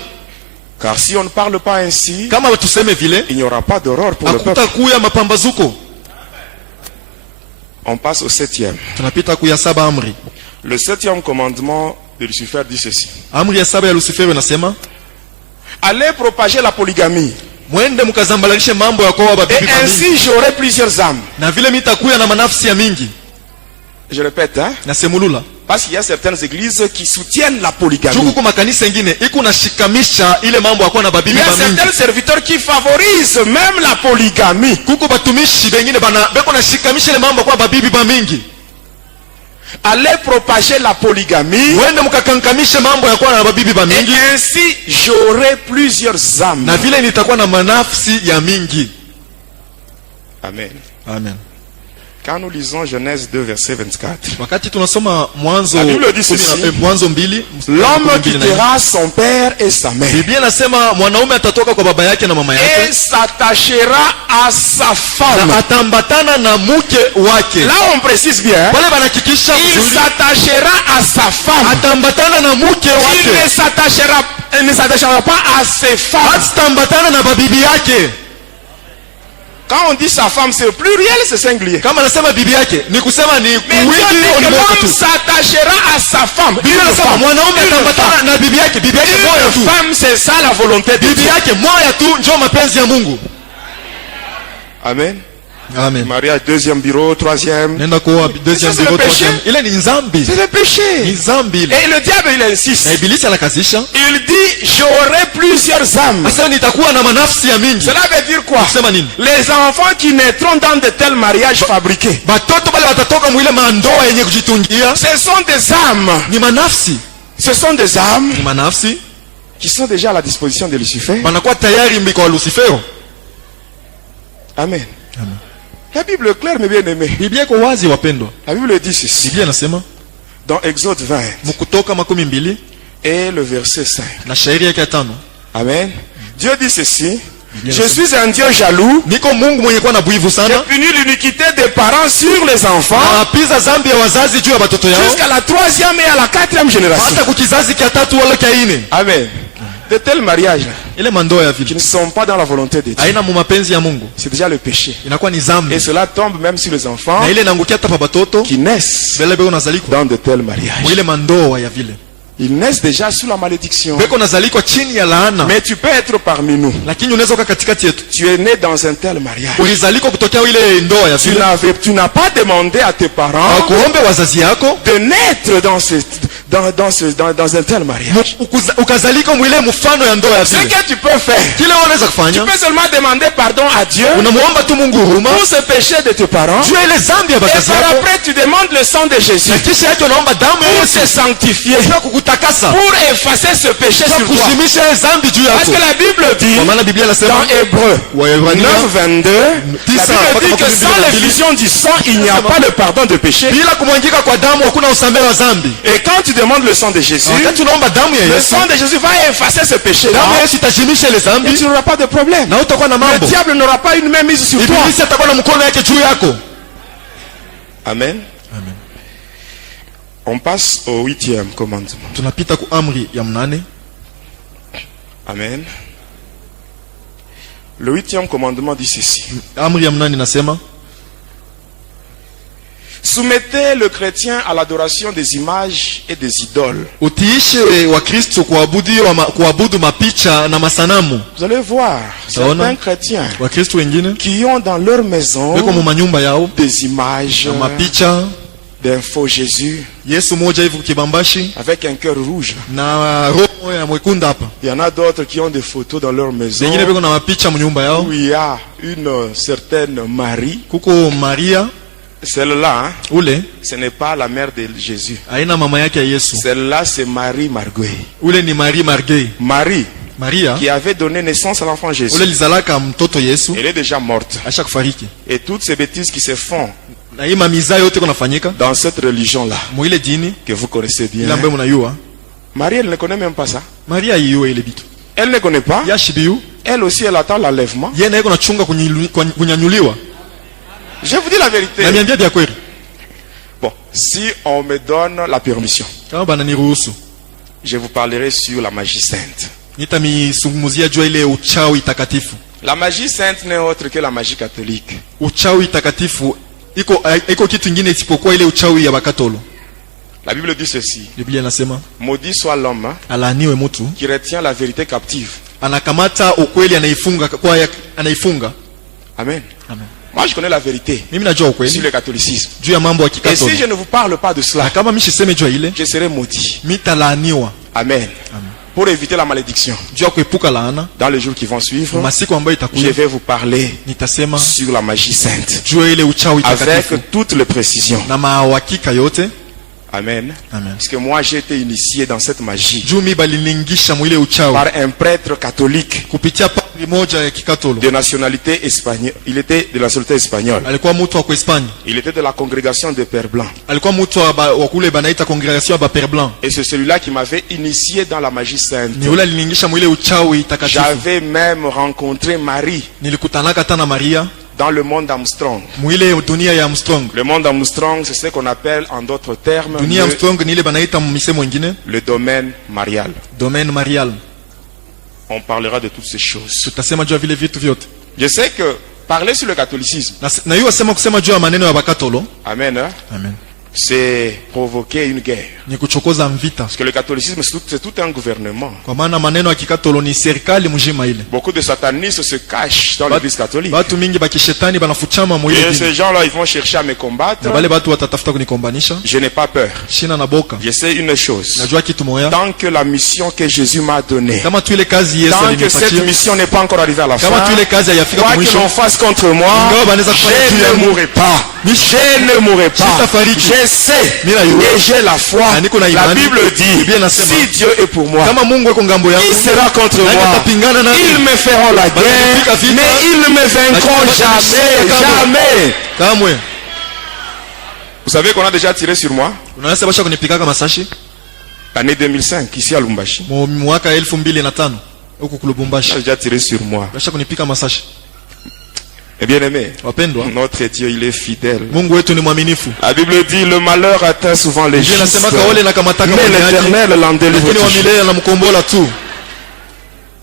car si on ne parle pas ainsi, kama tuseme vile, il n'y aura pas d'aurore pour le peuple. hakutakuya mapambazuko. On passe au 7e. Tunapita kuya saba amri. Le 7e commandement de Lucifer dit ceci. Amri ya saba ya Lucifer inasema, Allez propager la polygamie. mwende mkazambalanishe mambo ya kuoa Et babibi mingi, ainsi j'aurai plusieurs âmes. na vile mitakuya na manafsi ya mingi. Je répète, hein? Na semulula Parce qu'il y a certaines églises qui soutiennent la polygamie. juku kwa makanisa ingine iko nashikamisha ile mambo ya kuwa na Il babibi y a mingi. certains serviteurs qui favorisent même la polygamie. Kuko batumishi bengine bana beko nashikamisha ile mambo ya kuwa babibi mingi. Allez propager la polygamie. Mwende mkakankamishe mambo ya kuwa na babibi Et mingi, ainsi j'aurai plusieurs âmes. na vile nitakuwa na manafsi ya mingi. Amen. Amen. Quand nous lisons Genèse 2, verset 24, Wakati tunasoma Mwanzo La Bible dit ceci. Mwanzo 2, l'homme quittera son père et sa mère Biblia inasema mwanaume atatoka kwa baba yake na mama et yake s'attachera à sa na femme. atambatana na mke wake. Là on précise bien, Pale banahakikisha il vizuri, s'attachera à sa femme. atambatana na mke Il wake, ne s'attachera pas à ses femmes. atambatana na babibi yake. Quand on dit sa femme, c'est au pluriel, c'est singulier. Kama nasema bibi yake ni kusema ni Mais Dieu kuwili dit au que ni moja l'homme tu. s'attachera à sa femme. Biblia Une inasema femme. mwanaume Une atambatana femme. na bibi yake moja tu. Une femme, c'est ça la volonté de Bibi Dieu. yake moja tu ndio mapenzi ya Mungu. Amen. Amen. Mariage, deuxième bureau, troisième. Nenda kuoa deuxième C'est le bureau, péché. troisième. Ile ni nzambi. C'est le péché. Ni zambi ile. Et le diable, il insiste. Na ibilisi anakazisha. Il dit, j'aurai plusieurs âmes. Sasa nitakuwa na manafsi ya mingi. Cela veut dire quoi? Kusema nini? Les enfants qui naîtront dans de tels mariages fabriqués, Batoto bale watatoka mwile mandoa yenye kujitungia. ce sont des âmes. Ni manafsi. Ce sont des âmes Ni manafsi. qui sont déjà à la disposition de Lucifer. Banakuwa tayari mbiko wa Lucifero. Amen. La Bible est claire, mes bien-aimés. Biblia iko wazi wapendwa. La Bible dit ceci. Biblia inasema Dans Exode 20 mkutoka 12 et le verset 5. na shairi yake ya 5. Amen. Dieu dit ceci. Je suis un Dieu jaloux. Niko Mungu mwenye kuwa na buivu J'ai sana. puni l'iniquité des parents sur les enfants Anapiza zambi ya wazazi juu ya batoto yao jusqu'à la 3e et à la 4e génération. hata kukizazi kia 3 wala kia 4. Amen. De tels mariages Ile mandoa ya qui vile ne sont pas dans la volonté de Dieu, haina mu mapenzi ya Mungu. c'est déjà le péché. Inakuwa ni zambi. Et cela tombe même sur les enfants Na ile inaangukia hata pa batoto qui naissent bele beko nazalikwa dans de tels mariages. mu ile mandoa ya vile. Ils naissent déjà sous la malédiction. Beko nazalikwa chini ya laana. Mais tu peux être parmi nous. Lakini unaweza kuwa katikati yetu. Tu es né dans un tel mariage. Ulizalikwa kutokea ile ndoa ya vile. Tu n'as pas demandé à tes parents Hakuombe wazazi yako de naître dans un tel mariage. ukazalika mwile mfano ya ndoa ya Ce vile. que tu peux faire, Kile unaweza tu kufanya, peux seulement demander pardon à Dieu unamuomba tu Mungu huruma pour ce péché de tes parents. juu ya ile zambi ya Et bazazi par yako, après, tu demandes le sang de Jésus na kisha yake unaomba damu ya pour Yesu se sanctifier, kwa kukutakasa, pour effacer ce péché kwa sur toi. kuzimisha ile zambi juu Parce yako. que la Bible dit, Kwa maana Biblia inasema dans Hébreu Waebrania 9:22, la Bible dit que sans l'effusion du sang, il n'y a pas le pardon de péché. bila kumwangika kwa damu hakuna usamehe wa zambi. Et quand tu demandes le sang de Jésus, wakati unaomba damu ya le Yesu, sang de Jésus va effacer ce péché-là. damu ya Yesu itajimisha ile Et dhambi tu n'auras pas de problème. na utakuwa na Le mambo. diable n'aura pas une main mise sur toi. Ibilisi atakuwa na mkono yake juu yako. Amen. Amen. On passe au 8e commandement. Tunapita ku amri ya 8. Amen. Le 8e commandement dit ceci. Amri ya 8 inasema, Soumettez le chrétien à l'adoration des images et des idoles. utiishe wa Kristo kuabudu mapicha na masanamu. Vous allez voir Saona. certains chrétiens Wa Kristo wengine qui ont dans leur maison weko mu manyumba yao des images na mapicha d'un faux Jésus Yesu moja hivi kibambashi avec un cœur rouge. na roho ya mwekunda hapa. Il y en a d'autres qui ont des photos dans leur maison Wengine weko na mapicha mnyumba yao. où il y a une certaine Marie. Kuko Maria, Celle-là, hein, ule ce n'est pas la mère de Jésus. aina mama yake ya Yesu. Celle-là, c'est Marie Marguerite. Ule ni Marie Margei. Marie Maria qui avait donné naissance à l'enfant Jésus. ule lizalaka mtoto Yesu Elle est déjà morte. asha kufariki. Et toutes ces bêtises qui se font Na hii mamiza yote kunafanyika dans cette religion-là, mu ile dini que vous connaissez ile bien. ambayo mnayua. Marie, elle ne connaît même pas ça. Maria yiwe ile bitu. Elle ne connaît pas. Yashibiu Elle aussi, elle attend l'enlèvement. yeye naye kunachunga kunyanyuliwa. Je vous dis la vérité. Na niambia vya kweli. Bon, si on me donne la permission, Kama bana niruhusu, je vous parlerai sur la magie sainte. nitamisungumzia jua ile uchawi takatifu. La magie sainte n'est autre que la magie catholique. Uchawi takatifu iko kitu kingine isipokuwa ile uchawi ya Bakatolo. La Bible dit ceci. Biblia inasema, Maudit soit l'homme hein, alaaniwe mtu qui retient la vérité captive. anakamata ukweli anaifunga. Amen. Amen. Moi, je connais la vérité Mimi najua sur ukweli le catholicisme. juu ya mambo ya Et si Kikatolo. je ne vous parle pas de Na cela, kama mimi siseme jua ile, je serai maudit. mitalaaniwa Amen. Pour éviter la malédiction, juu ya kuepuka laana. dans les jours qui vont suivre, Masiku ambayo je itakuja vais vous parler nitasema sur la magie sainte. juu ya ile uchawi takatifu Avec toutes les précisions. na mawakika yote. Amen. Amen. Parce que moi, j'ai été initié dans cette magie Juu mi baliningisha mwile uchawi par un prêtre catholique kupitia padri moja ya Kikatolo. de nationalité espagnole. Il était de la nationalité espagnole. Alikuwa mtu wa Espagne. Il était de la congrégation des Pères Blancs. Alikuwa mtu wa kule banaita congregation ya Baper Blanc. Et c'est celui-là qui m'avait initié dans la magie sainte. Ni ule aliningisha mwile uchawi takatifu. J'avais même rencontré Marie Nilikutanaka tana Maria dans le monde Armstrong. mwile dunia ya Armstrong. Le monde Armstrong, c'est ce qu'on appelle en d'autres termes Dunia Armstrong ni ile banaita misemo ingine le domaine marial. domaine marial. On parlera de toutes ces choses. Tutasema juu ya vile vitu vyote. Je sais que parler sur le catholicisme, Na hiyo sema kusema juu ya maneno ya Bakatolo. amen, hein, Amen. c'est provoquer une guerre. Ni kuchokoza mvita. Parce que le catholicisme, c'est tout un gouvernement. Kwa maana maneno ya Kikatolo ni serikali mjima ile. Beaucoup de satanistes se cachent dans l'église catholique. Watu mingi bakishetani banafuchama Et mwile ces dini. gens-là, ils vont chercher à me combattre. Na wale watu watatafuta kunikombanisha. Je n'ai pas peur. Shina na boka. Je sais une chose. Najua kitu moya. Tant que la mission que Jésus m'a donnée, Kama tu ile kazi Yesu tant que cette alinipatia. mission n'est pas encore arrivée à la Kama tu fin, ile kazi hayafika quoi kwa que mwisho. l'on fasse contre moi, Ingawa banaweza kufanya juu je ne yangu. mourrai pas. Je ne mourrai pas. Sitafariki. Je sais Mimi najua. et j'ai la foi. Na niko na La imani. Bible dit, Biblia inasema, si Dieu est pour moi, Kama Mungu yuko ngambo yangu. qui sera contre nani moi? atapingana nami? Ils me feront la guerre, Wananipika vita. mais ils ne me vaincront Lakini jamais, kamwe. jamais. Kamwe. Vous savez qu'on a déjà tiré sur moi Unaweza basha kunipikaka masashi l'année 2005 ici à Lumbashi. mwaka 2005 huko On Kulubumbashi. a déjà tiré sur moi. Basha kunipika masashi. Et bien aimé, Wapendwa, notre Dieu, il est fidèle. Mungu wetu ni mwaminifu. La Bible dit, le malheur atteint souvent les Biblia justes, inasema kaole na kamataka mais mwenyeaji, l'Éternel l'en délivre lakini wa toujours. milele anamkombola tu.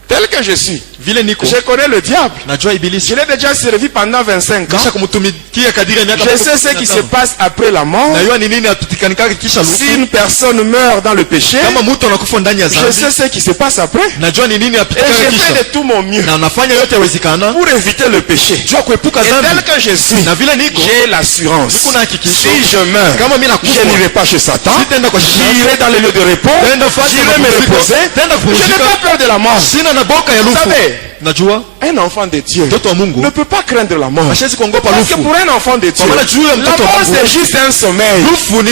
Tel que je suis, Vile niko je connais le diable. najua ibilisi. Je l'ai déjà servi pendant 25 ans. Kisha kumtumikia kadiri ya miaka Je sais ce qui se passe après la mort. najua ni nini apitikanika kisha Si lufu. une personne meurt dans le péché, Kama mtu anakufa ndani ya je dhambi, sais ce qui se passe après. najua ni nini Et apitikana je fais kisha. de tout mon mieux Na nafanya yote yawezekana pour éviter le péché. jua kuepuka Et tel dhambi. que je suis, Na vile niko j'ai l'assurance. niko na hakikisho. Si je meurs, Kama mimi nakufa, je n'irai pas chez Satan. sitaenda kwa shetani. J'irai dans les lieux de repos. Tenda fasi J'irai ya me mapumziko. reposer. Tenda Je n'ai kupumzika. pas peur de la mort. Sina na boka ya lufu. Savez, Najua un enfant de Dieu mtoto wa Mungu ne peut pas craindre la mort. hashezi kuogopa Parce que lufu. pour un enfant de Dieu, Kwa maana juu ya la mtoto wa mort Mungu, c'est juste un sommeil. lufu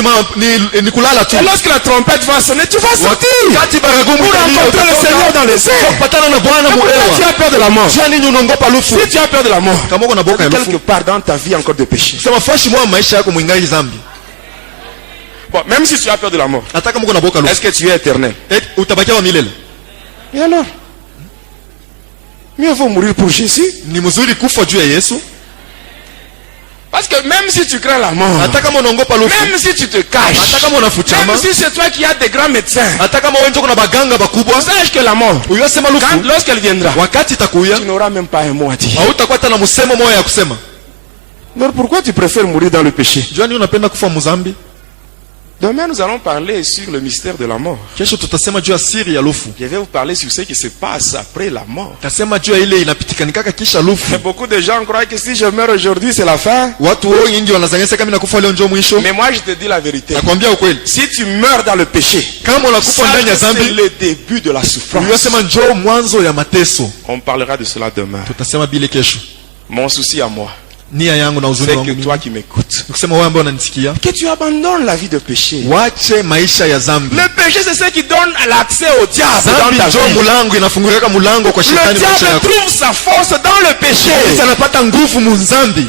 ni kulala tu. Et lorsque la trompette va sonner, tu vas sortir Wakati baragumu pour italia, rencontrer le Seigneur dans les airs. kupatana na Bwana Pourquoi tu muewa. as peur de la mort? Jua nini unaogopa lufu? Si tu as peur de la mort, Kama uko na boka ya quelque lufu, part dans ta vie encore de péché. sema fashi mwa maisha yako mwingali zambi. Bon, même si tu as peur de la mort, hata kama uko na boka est-ce lufu, que tu es éternel? utabakia wa milele. Et alors? Mieux vaut mourir pour Jésus. Ni mzuri kufa juu ya Yesu. Parce que même si tu crains la mort, Hata kama unaogopa lufu, même si tu te caches, hata kama unafuchama, même si c'est toi qui as des grands médecins, hata kama wewe ndio kuna baganga bakubwa, sache que la mort, uyosema lufu, lorsqu'elle viendra, wakati itakuya, tu n'auras même pas un mot à dire. hautakuwa tena msemo moja ya kusema. Alors pourquoi tu préfères mourir dans le péché? Jua nini unapenda kufa mzambi? Demain nous allons parler sur le mystère de la mort. Kesho tutasema juu ya siri ya lufu. Je vais vous parler sur ce qui se passe après la mort. Tasema juu ya ile inapitikanikaka kisha lufu. Beaucoup de gens croient que si je meurs aujourd'hui c'est la fin. Watu wengi wanazania kama nakufa leo ndio mwisho. Mais moi je te dis la vérité. Nakwambia ukweli. Si tu meurs dans le péché, Kama unakufa ndani ya c'est dhambi, le début de la souffrance. uyosema njoo mwanzo ya mateso. On parlera de cela demain. Tutasema bile kesho. Mon souci à moi, Nia yangu na uzuni c'est wangu que mimi. toi qui m'écoutes, Nikusema wewe ambaye unanisikia, que tu abandonnes la vie de péché. wache maisha ya dhambi. Le péché c'est ce qui donne l'accès au diable Dhambi dans ta njoo vie. mulango, inafungulia mulango kwa Le shetani maisha diable yako. trouve sa force dans le péché. Sasa anapata nguvu muzambi.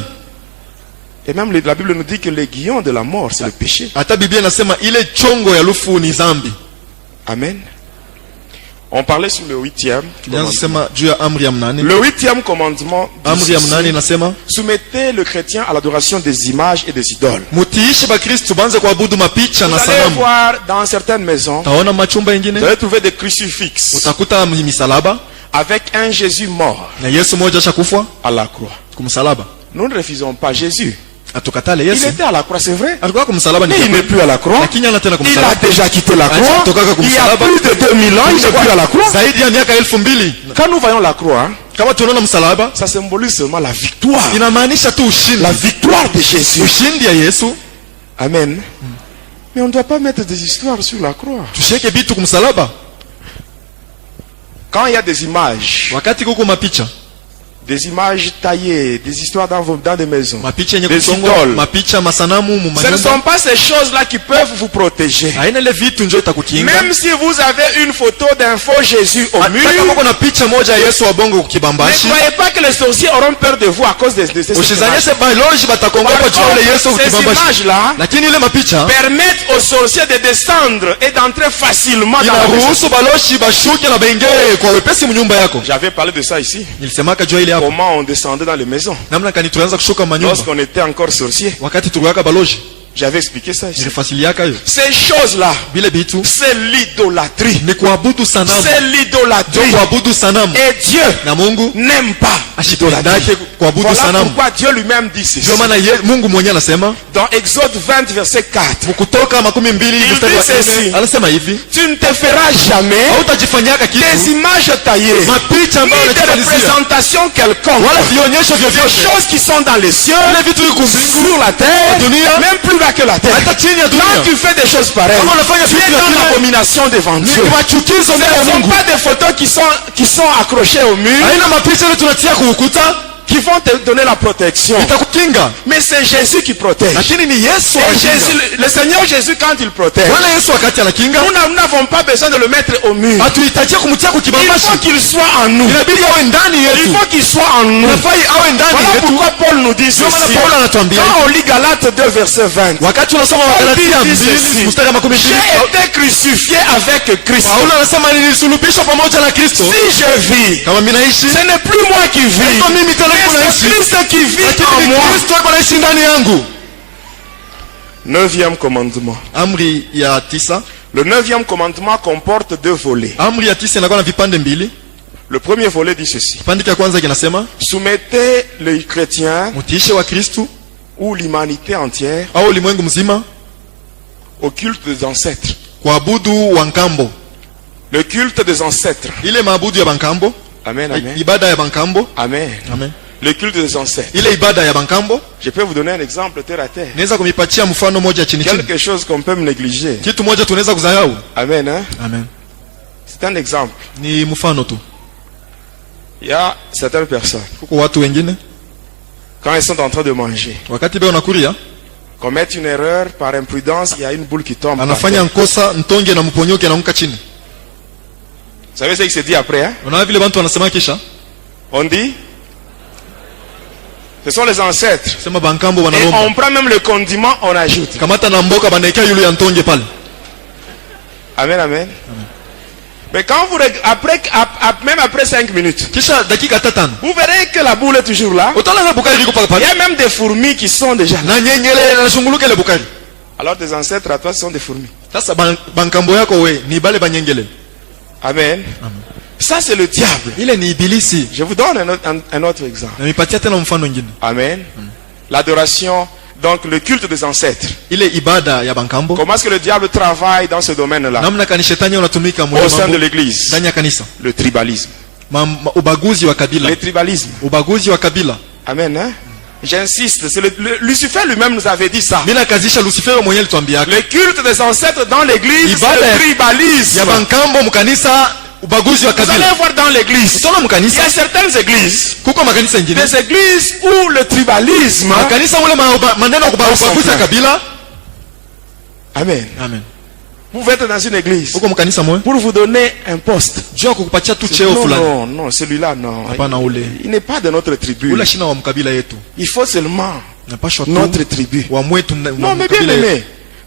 Et même la Bible nous dit que l'aiguillon de la mort c'est le péché. Hata Biblia inasema ile chongo ya lufu ni dhambi. Amen. On parlait sur le 8e Tulianza commandement. kusema juu ya amri ya mnane. Le 8e commandement dit Amri ya mnane ceci: inasema soumettez le chrétien à l'adoration des images et des idoles. mutiishi bakristu banze kuabudu mapicha Vous na allez sanamu. voir dans certaines maisons, Taona machumba vous ingine allez trouver des crucifixes utakuta misalaba avec un Jésus mort na Yesu moja shakufa à la croix. kumsalaba. Nous ne refusons pas Jésus. Atukatale Il Yesu. était à la croix, c'est vrai. Alikuwa kumsalaba Mais il n'est plus à la croix. lakini ana tena Il a kumsalaba. déjà quitté la croix. Alitoka Il y a kumsalaba. plus de 2000 ans, il n'est plus à la croix. Zaidi ya miaka 2000. Quand nous voyons la croix, hein, Kama tunaona msalaba ça symbolise seulement la victoire. inamaanisha tu ushindi. La victoire de Jésus. Ushindi ya Yesu. Amen. Mais on ne doit pas mettre des histoires sur la croix. Tusheke bitu kumsalaba. Quand il y a des images, Wakati kuko mapicha, des images taillées, des histoires dans des maisons, mapicha yenye des kuchongwa, idoles, mapicha masanamu mu ce ne sont manyumba. pas ces choses-là qui peuvent vous protéger. Haina ile vitu njoo itakukinga. Même si vous avez une photo d'un faux Jésus au mur, Hata kama kuna picha moja ya Yesu wa bongo ne kukibambashi, croyez pas que les sorciers auront peur de vous à cause de ces usizanie images. se baloji batakongopa Par juu ya ile Yesu contre, ces kukibambashi. images-là Lakini ile mapicha permettent aux sorciers de descendre et d'entrer facilement dans la maison. inaruhusu baloshi bashuke na baingie kwa wepesi mnyumba yako. J'avais parlé de ça ici. Nilisemaka juu ya ile hapo. Comment on descendait dans les maisons Namna kani tuanza kushuka manyumba lorsqu'on était encore sorcier. wakati tuliwaka baloshi. J'avais expliqué ça ici. Nilifasiliaka hiyo. Ces choses-là, Bile bitu c'est l'idolâtrie. ni kuabudu sanamu. C'est Ndio l'idolâtrie. kuabudu sanamu. Et Dieu Na Mungu n'aime pas l'idolâtrie. ashipendake kuabudu Voilà sanamu. pourquoi Dieu lui-même dit ceci. Ndio maana Mungu mwenyewe anasema Dans Exode 20, verset 4. Kutoka 20 mstari wa dit ceci. 4 anasema hivi, Tu ne te feras jamais hautajifanyaka des kitu images taillées, mapicha ni ambayo des yanajifanyizia représentations quelconques. wala vionyesho Des vyovyote choses qui sont dans les cieux, vile vitu viko mbingu sur la terre, dunia, même plus bas que la terre. hata chini ya Quand dunia. tu fais des choses pareilles, Kama unafanya tu vitu es vya dans kile, l'abomination devant ni Dieu. machukizo Ce mbele ya ne sont Mungu. pas des photos qui sont accrochées au mur, Haina mapicha ile tunatia kuukuta qui vont te donner la protection. itakukinga, Mais c'est Jésus qui protège. lakini ni Yesu Et anakinga. Jésus, le Seigneur Jésus, quand il protège, Wala Yesu wakati anakinga nous n'avons pas besoin de le mettre au mur. hatuhitajia kumtia Il faut kukibambashi, qu'il soit en nous. inabidi awe ndani Il yetu, faut qu'il soit en nous. inafai awe ndani Voilà yetu. pourquoi Paul nous dit Ndio maana ceci. Paulo anatuambia Quand on lit Galates 2 verset 20, wakati unasoma Wagalatia 2 mstari wa 12, j'ai été crucifié avec Christ. Paulo anasema nilisulubishwa pamoja na Kristo. Si je vis, Kama mimi naishi, ce n'est plus moi qui vis, sio mimi tena mais naishi, c'est Christ qui vit lakini en ni moi. Kristo anaishi ndani yangu. 9e commandement. Amri ya 9, Le 9e commandement comporte 2 volets. amri ya 9 inakuwa na vipande mbili. Le premier volet dit ceci. Kipande cha kwanza kinasema Soumettez les chrétiens mtiishe wa Kristo ou l'humanité entière au ulimwengu mzima au culte des ancêtres. kuabudu wa nkambo, Le culte des ancêtres. ile maabudu ya bankambo, Amen, amen. ibada ya bankambo. Amen. Amen. Le culte des ancêtres. Ile ibada ya bankambo Je peux vous donner un exemple terre à terre. naweza kumipatia mfano moja chini chini, Quelque chose qu'on peut me négliger. kitu moja tunaweza kuzahau. Amen, hein? Amen. C'est un exemple. Ni mfano tu. Il y a certaines personnes, Kuko watu wengine quand elles sont en train de manger, wakati beo nakuria commettent une erreur par imprudence, il y a une boule qui tombe. par anafanya terre. nkosa ntonge na mponyoke anaanguka chini. Vous savez ce qui se dit après, hein? Unaona vile watu wanasema kisha On dit, Ce sont les ancêtres. Sema bankambo Et wanalomba. on prend même le condiment, on ajoute. Kamata na mboka banaika yulu ya ntonge pale. Amen, amen. Mais quand vous même après 5 minutes, Kisha dakika tatano. vous verrez que la boule est toujours là. Utala na bukari liko pale Il y pale. a même des fourmis qui sont déjà là. Na nyengele na shunguluka ile bukari. Alors tes ancêtres à toi ce sont des fourmis. Sasa bankambo yako we ni bale banyengele. Amen. Ça c'est le diable. Ile ni ibilisi. Je vous donne un autre exemple. Na mipatia tena mfano mwingine. Amen. L'adoration, donc le culte des ancêtres. Ile ibada ya bankambo. Comment est-ce que le diable travaille dans ce domaine-là? Namna kani shetani unatumika Au sein de l'église. ndani ya kanisa. Le tribalisme. Ubaguzi wa kabila. Le tribalisme. Ubaguzi wa kabila. Amen. Hein? J'insiste, c'est Lucifer lui-même nous avait dit ça. Mina kazisha Lucifer mwenyewe alituambia. Le culte des ancêtres dans l'église, c'est le tribalisme. Ya bankambo mkanisa ubaguzi wa Vous allez kabila. voir dans l'église. Utaona Il y mkanisa a certaines églises, kuko makanisa ingine. des églises où le tribalisme. Makanisa ule maneno ubaguzi wa kabila. Amen. Amen. Vous pouvez être dans une église Uko mkanisa moyo. pour vous donner un poste. Jua kukupatia tu cheo Non, fulani. non, non, celui-là, non. Hapana ule. Il n'est pas de notre tribu. Ula shina wa mkabila yetu. Il faut seulement Napashwa tu notre tribu. wa mwetu Non, mais bien aimé,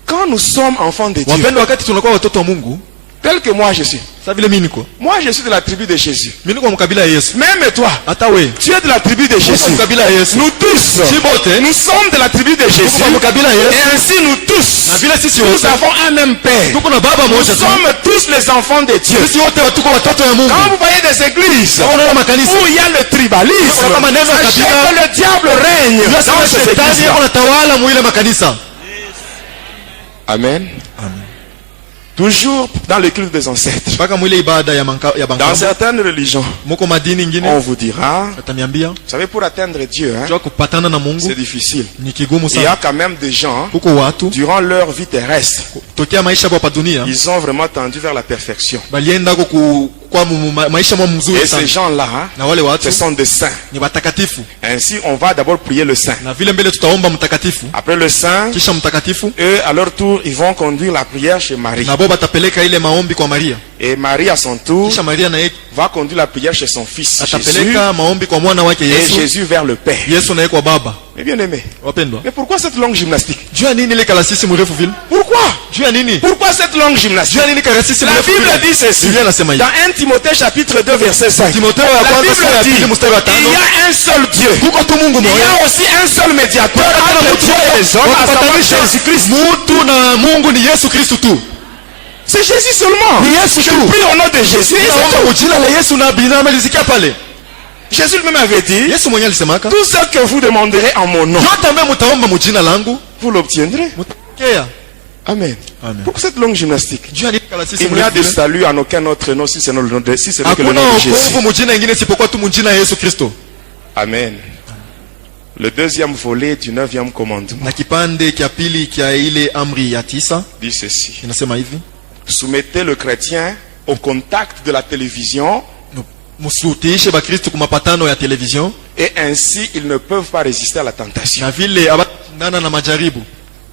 quand nous sommes enfants de Dieu, wapendwa, wakati tunakuwa watoto wa Mungu, tel que moi je suis, sasa vile mimi niko. moi je suis de la tribu de Jésus. Mimi niko mkabila ya Yesu. Même toi, Hata we. tu es de la tribu de Uko Jésus. mkabila ya Yesu. Nous tous, Chibote. nous sommes de la tribu de Jésus. Tuko mkabila ya Yesu. Et ainsi nous tous, Na vile sisi nous wote avons un même Père. tuko na baba Nous mmoja tu. sommes tous les enfants de Dieu. Sisi wote tuko watoto wa Mungu. Quand vous voyez des églises Unaona makanisa. où il y a le tribalisme, Kuna maneno ya sachez kabila. que le diable règne dans Sasa ces shetani églises. anatawala mwile makanisa. Amen. Toujours dans le culte des ancêtres. Mpaka mwile ibada ya Dans bankambo. certaines religions, Muko madini on ingine vous dira, atamiambia vous savez, pour atteindre Dieu, hein, jua kupatana na c'est Mungu difficile. ni kigumu Il y a sana. quand même des gens, Kuko watu durant leur vie terrestre, tokea maisha hapa dunia ils ont vraiment tendu vers la perfection. balienda kwa maisha mwa mzuri Et ces sana. gens-là, hein, Na wale watu ce sont des saints. ni watakatifu. Ainsi, on va d'abord prier le saint. Na vile mbele tutaomba mtakatifu. Après le saint, Kisha mtakatifu eux, à leur tour, ils vont conduire la prière chez Marie. na bo batapeleka ile maombi kwa Maria. Et Marie, à son tour, Kisha Maria na yeye va conduire la prière chez son fils Jésus atapeleka maombi kwa mwana wake et Yesu. Jésus vers le Père. Yesu na yeye kwa baba. Mais bien aimé, Wapendwa. mais pourquoi cette longue gymnastique? Juu ya nini ile kalasisi mrefu vile? Pourquoi? Juu ya nini? Pourquoi cette longue Juu gymnastique? ya nini kalasisi La mrefu Bible vile? dit ceci. Biblia inasema hivi. Dans 1 Timothée chapitre 2 verset 5. Timotheo wa La kwanza Bible sura ya dit, pili mstari wa 5. il y a un seul Dieu. Kuko tu Mungu Il y mmoja. a aussi un seul médiateur entre Dieu et les hommes, à savoir Jésus-Christ. Mutu na Mungu ni Yesu Kristo tu. C'est Jésus seulement. Ni Yesu Je tu. prie au nom de Jésus. Naomba ujina la Yesu na binadamu lizikia pale. Jésus lui-même avait dit, Yesu mwenyewe alisemaka, tout ce que vous demanderez en mon nom, yote ambaye mtaomba mjina langu vous l'obtiendrez. mtapokea. Amen. Amen. Pourquoi cette longue gymnastique? Juu ya nini kalasisi Il n'y a mrefu de vile? salut en aucun autre nom si ce n'est le nom de, si ce n'est que le Hakuna nom de Jésus. wokovu mjina ingine isipokuwa tu mjina ya Yesu Kristo. Amen. Le deuxième volet du 9e commandement Na kipande kia pili kia ile amri ya 9 dit ceci. inasema hivi: Soumettez le chrétien au contact de la télévision msutiishe bakristo kwa mapatano ya television, et ainsi ils ne peuvent pas résister à la tentation. na vile abandana na majaribu.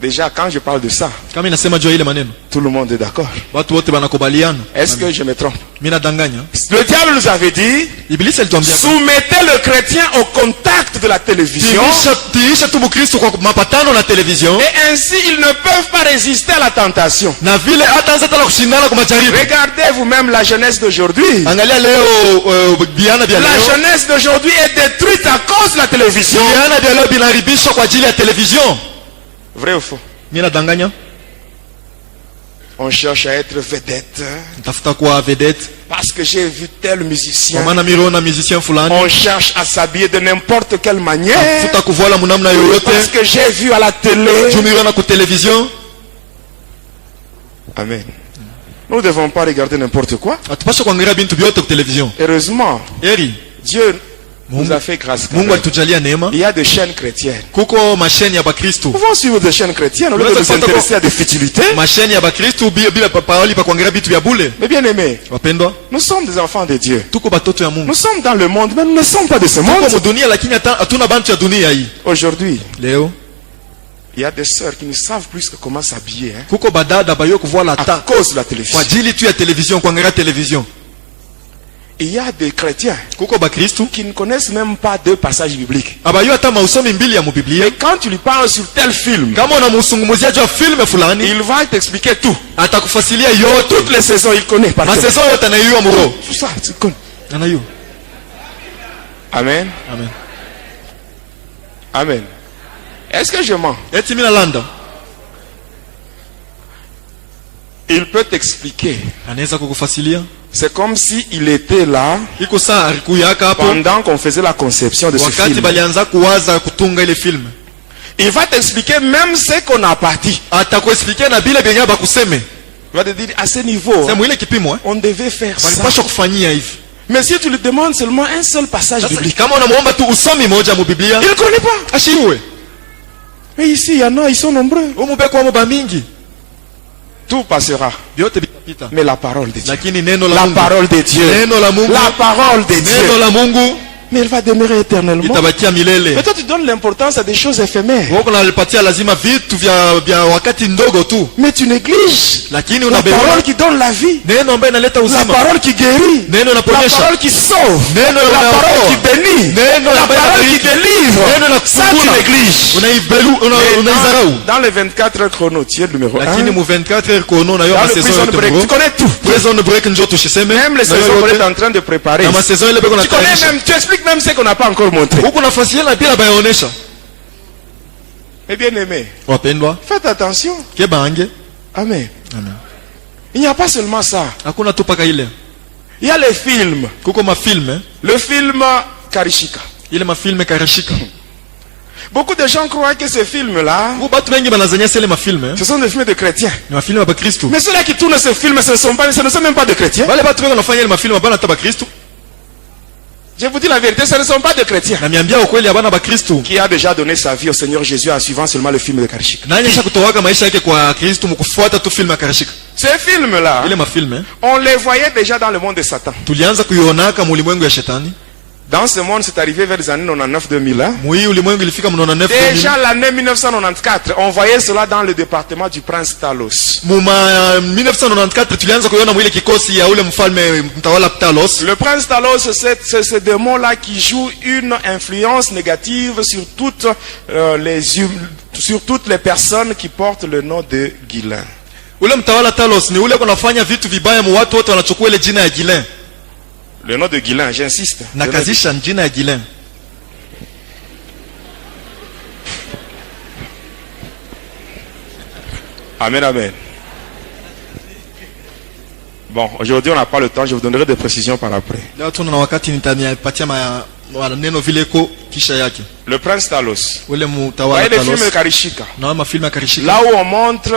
Déjà, quand je parle de ça, Kama inasema juu ya ile maneno, tout le monde est d'accord. watu wote wanakubaliana. Est-ce que je me trompe? Mimi nadanganya? Le diable nous avait dit, Ibilisi alituambia soumettez le chrétien au contact de la télévision tiisha tu mkristo kwa mapatano na television, et ainsi ils ne peuvent pas résister à la tentation. na vile hata hata kushindana kwa majaribu. Regardez vous-même la jeunesse d'aujourd'hui. Angalia leo biana vya La leo. jeunesse d'aujourd'hui est détruite à cause de la télévision. Biana vya leo binaribishwa kwa ajili ya television. Vrai ou faux? Mimi nadanganya? On cherche à être vedette Nitafuta kuwa vedette parce que j'ai vu tel kwa musicien. maana miliona musicien fulani. On cherche à s'habiller de n'importe quelle manière Tafuta kuvala munamna parce yoyote. que j'ai vu à la télé. Jumiliona ku television. Amen. Nous ne devons pas regarder n'importe quoi. Atupasha kuangalia bintu vyote ku television. Heureusement, Eri, Dieu nous a fait grâce. quand Mungu même. alitujalia neema. Il y a des chaînes chrétiennes. Kuko masheni ya bakristo. Nous pouvons suivre des chaînes chrétiennes au lieu de Unaweza nous kupata intéresser à des futilités. Masheni ya bakristo bila pahali pa kuangalia vitu vya bule. Mais bien aimés, Wapendwa, nous sommes des enfants de Dieu. tuko batoto ya Mungu. Nous sommes dans le monde, mais nous ne sommes pas de ce Tuko monde. mu dunia lakini hatuna bantu ya dunia hii. Aujourd'hui, Leo il y a des sœurs qui ne savent plus que comment s'habiller, hein, kuko badada bayo kuvola à ta cause de la kwa télévision. ajili tu ya television, kuangalia television. Il y a des chrétiens kuko bakristu qui ne connaissent même pas 2 passages bibliques. abayo hata mausomi mbili ya mubiblia. Et quand tu lui parles sur tel film, Kama unamsungumzia juu ya filme fulani il va t'expliquer tout. atakufasilia yote. Toutes les saisons, il connaît par cœur. Masaison yote anayua muro. Tout ça, tu connais. Anayua. Amen. Amen. Amen. Est-ce que je mens? Eti mina landa. Il peut t'expliquer. Anaweza kukufasilia. C'est comme si il était là Iko saa alikuyaka hapo pendant qu'on faisait la conception de ce wakati film. balianza kuwaza kutunga ile film. Il va t'expliquer même ce qu'on n'a pas dit. Atakuexpliquer na bila benye bakuseme. Il va te dire, à ce niveau, Sema ile kipimo on devait faire ça. walipaswa kufanyia hivi. Mais si tu lui demandes seulement un seul passage Sasa biblique, kama unamuomba tu usomi moja mu Biblia, il ne connaît pas. ashiwe. Mais ici, il y en a, ils sont nombreux. Umubeko wa mingi. Tout passera. Vyote vitapita. Mais la parole de Dieu. Lakini neno la La Mungu. parole de Dieu. Neno la Mungu. La parole de Neno Dieu. la Mungu Mais elle va demeurer éternellement. itabakia milele. Mais toi, tu donnes l'importance à des choses éphémères. Wako nalipatia lazima vitu vya wakati ndogo tu. Mais tu négliges Lakini la unabeba parole qui donne la vie. neno ambaye inaleta La uzima. parole qui guérit. Neno La linaponyesha. parole qui sauve. Neno La parole linaokoa. qui bénit. Neno La ambaye parole qui inabariki. délivre. Neno la Ça, tu kufungula. négliges. Unaizarau. Mais dans les 24 heures chrono, tu es le numéro 1. Lakini mu 24 heures kono na yo Dans ma le saison prison yote break, tu bro. connais tout. Prison break njo tushiseme. Même les saisons qu'on est en train de préparer. Na ma saison ile beko na Tu connais tayarisha. même, tu expliques même ce qu'on n'a pas encore montré. Huko nafasi na bila bayaonesha. Eh bien aimé, Wapendwa, faites attention. kebange. Amen. Amen. Il n'y a pas seulement ça. Hakuna tu paka ile. Il y a les films. Kuko mafilme, Le film Karishika. ile mafilme karashika. Beaucoup de gens croient que ces films-là, Kuko batu wengi banazania sele mafilme, ce sont des films de chrétiens. ni mafilme ba Kristo. Mais ceux-là qui tournent ces films, ce ne sont même pas de chrétiens. Wale batu wengi wanafanya ile mafilme bana hata ba Kristo. Je vous dis la vérité, ce ne sont pas de chrétiens. Na miambia ukweli abana ba Kristo. Qui a déjà donné sa vie au Seigneur Jésus en suivant seulement le film de Karishika. Nani asha kutowaka maisha yake kwa Kristo mkufuata tu filme ya karashika. Ces films-là, Ile mafilme on les voyait déjà dans le monde de Satan. tulianza kuionaka mulimwengu ya shetani. Dans ce monde, c'est arrivé vers les années 99-2000. Mui ulimwengu ilifika mnona 9 Déjà l'année 1994, on voyait cela dans le département du prince Talos. Muma 1994 tulianza kuiona mwile kikosi ya ule mfalme mtawala Talos. Le prince Talos, c'est ce démon-là qui joue une influence négative sur sur toutes les personnes qui portent le nom de Guilain. Ule mtawala Talos ni ule kunafanya vitu vibaya mu watu wote wanachukua ile jina ya Gilen. Le nom de Guilain, j'insiste. Nakazisha jina ya Gilen. Amen, amen. Bon, aujourd'hui on n'a pas le temps, je vous donnerai des précisions par après. Leo tuna na wakati nitanipatia maneno vile ko kisha yake. Le prince Talos. Ule Vous mtawala voyez les films de Talos. Karishika. Na mafilme ya karishika. Là où on montre,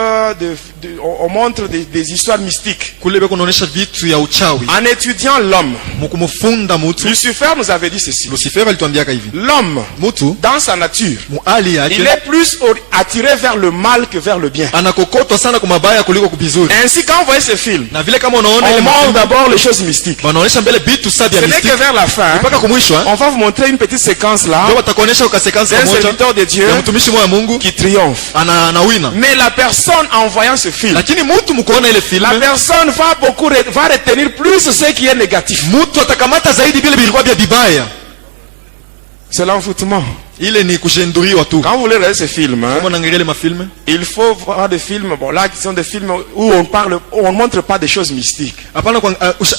on montre des histoires mystiques. Kule beko naonesha vitu ya uchawi. En étudiant l'homme, Mkumufunda mtu. Lucifer nous avait dit ceci. Lucifer alituambiaka hivi. L'homme, Mtu dans sa nature, muali il yake est plus attiré vers le mal que vers le bien. anakokotwa sana kwa mabaya kuliko kubizuri. Ainsi, quand vous voyez ce film, Na vile kama unaona on ile montre mafilme d'abord les choses mystiques. wanaonesha mbele vitu sabi Ce ya n'est que mistiki. vers la fin, Mpaka kumwisho on va vous montrer une petite séquence là, ndio watakuonesha ukasekansi d'un moja serviteur de Dieu ya mtumishi moja wa Mungu qui triomphe. anawina. Mais la personne, en voyant ce film, Lakini mtu mkuona ile la filme, personne va retenir plus ce qui est négatif. mtu atakamata zaidi vile vilikuwa vya vibaya. C'est l'envoûtement. Ile ni kushenduriwa tu. Quand vous voulez regarder ce film, hein, Kama unaangalia ile mafilme, il faut voir des films, bon là qui sont des films où on montre pas des choses mystiques. hapana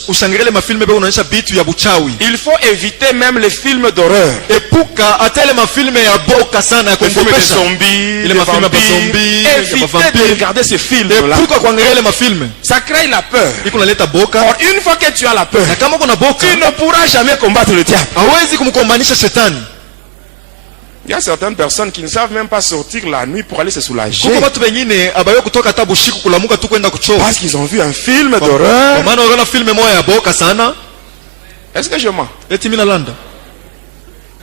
ushangalie ile mafilme bado unaonyesha vitu ya buchawi. Il faut éviter même les films d'horreur. Epuka hata ile mafilme ya boka sana ya Les films de kuogopesha. zombies, Ile de mafilme ya vampires. zombies, ya Évitez de vampires. regarder ces films-là. Epuka kuangalia ile mafilme. Ça crée la peur. Iko naleta boka. Or, une fois que tu as la peur, Na kama kuna boka, tu ne pourras jamais combattre le diable. hawezi kumkombanisha shetani. Il y a certaines personnes qui ne savent même pas sortir la nuit pour aller se soulager. Kuko watu wengine abayo kutoka hata bushiku kulamuka tu kwenda kuchoka. Parce qu'ils ont vu un film Kwa d'horreur. maana unaona filme moja ya boka sana. Est-ce que je mens? Eti mina landa.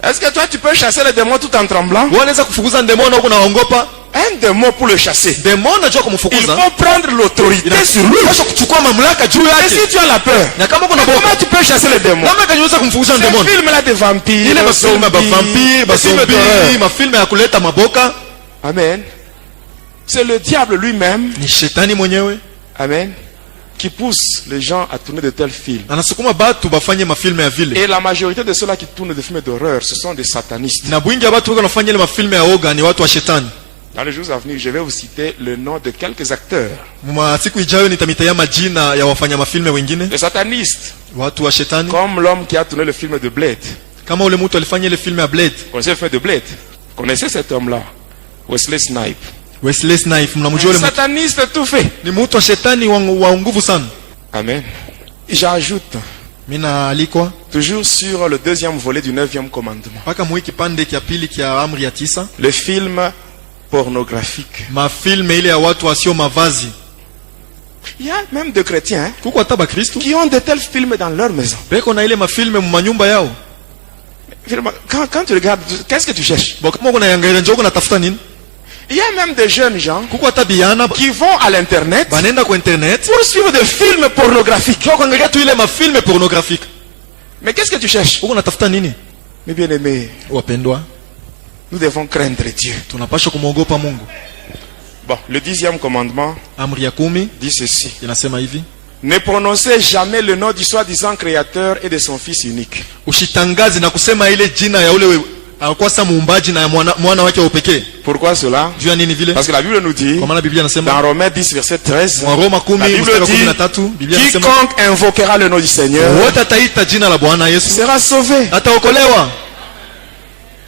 Est-ce que toi tu peux chasser les démons tout en tremblant? Wanaweza kufukuza ndemona huko naongopa. Un démon pour le chasser, Demona najua il kumfukuza. faut prendre l'autorité sur lui. Inapaswa kuchukua mamlaka juu Et yake. si tu as la peur, Na kama kuna comment boka, tu peux chasser les démons? namna kanyuza kumfukuza Ces ndemona. films-là de vampires, Ile mafilme ya vampire, des films basombi, d'horreur. mafilme ya kuleta maboka Amen. C'est le diable lui-même, ni shetani mwenyewe amen, qui qui pousse les gens à tourner de tels films. anasukuma batu bafanye mafilme ya vile. Et la majorité de ceux-là qui tournent des films d'horreur, ce sont des satanistes. Na bwingi ya batu wako wanafanya ile mafilme ya oga ni watu wa shetani. Dans les jours à venir, je vais vous citer le nom de quelques acteurs. Siku ijayo nitamitaya majina ya wafanya mafilme wengine. Les satanistes, Watu wa shetani. comme l'homme qui a tourné le film de Blade. Kama ule mtu alifanya ile filme ya Blade. Vous connaissez le film de Blade? Vous connaissez cet homme-là? Wesley Snipes. Wesley Snipes, mnamjua ule mtu. Sataniste tout fait. Ni mtu wa shetani wa nguvu sana. Amen. J'ajoute, Mina alikwa toujours sur le deuxième volet du 9e commandement. paka mwi kipande kia pili kia amri ya 9. Le film pornographique. Mafilme ile ya watu wasio mavazi. Il y a même des chrétiens Kuko hata ba Kristo qui ont de tels films dans leur maison. beko na ile mafilme mu manyumba yao. Quand tu regardes, qu'est-ce que tu cherches? Bo kama kuna yangaira njoo kuna tafuta nini? Il y a même des jeunes gens Kuko hata biana qui vont à l'internet banenda kwa internet pour suivre des films pornographiques. kwa kuangalia tu ile mafilme pornographique. Mais qu'est-ce que tu cherches? Kuko natafuta nini? Mes bien-aimés, Wapendwa, nous devons craindre Dieu. tunapaswa kumwogopa Mungu. Bon, le 10e commandement Amri ya 10 dit ceci. inasema hivi: Ne prononcez jamais le nom du soi-disant créateur et de son fils unique. ushitangazi na kusema ile jina ya ule alikuwa sa muumbaji na mwana wake wa pekee. Pourquoi cela? Juu ya nini vile? Parce que la Bible nous dit, Kwa maana Biblia dans inasema Romains 10, verset 13, kwa Roma 10 la Bible mstari wa dit, 13, Biblia inasema quiconque invoquera le nom du Seigneur wote ataita jina la Bwana Yesu sera sauvé. ataokolewa.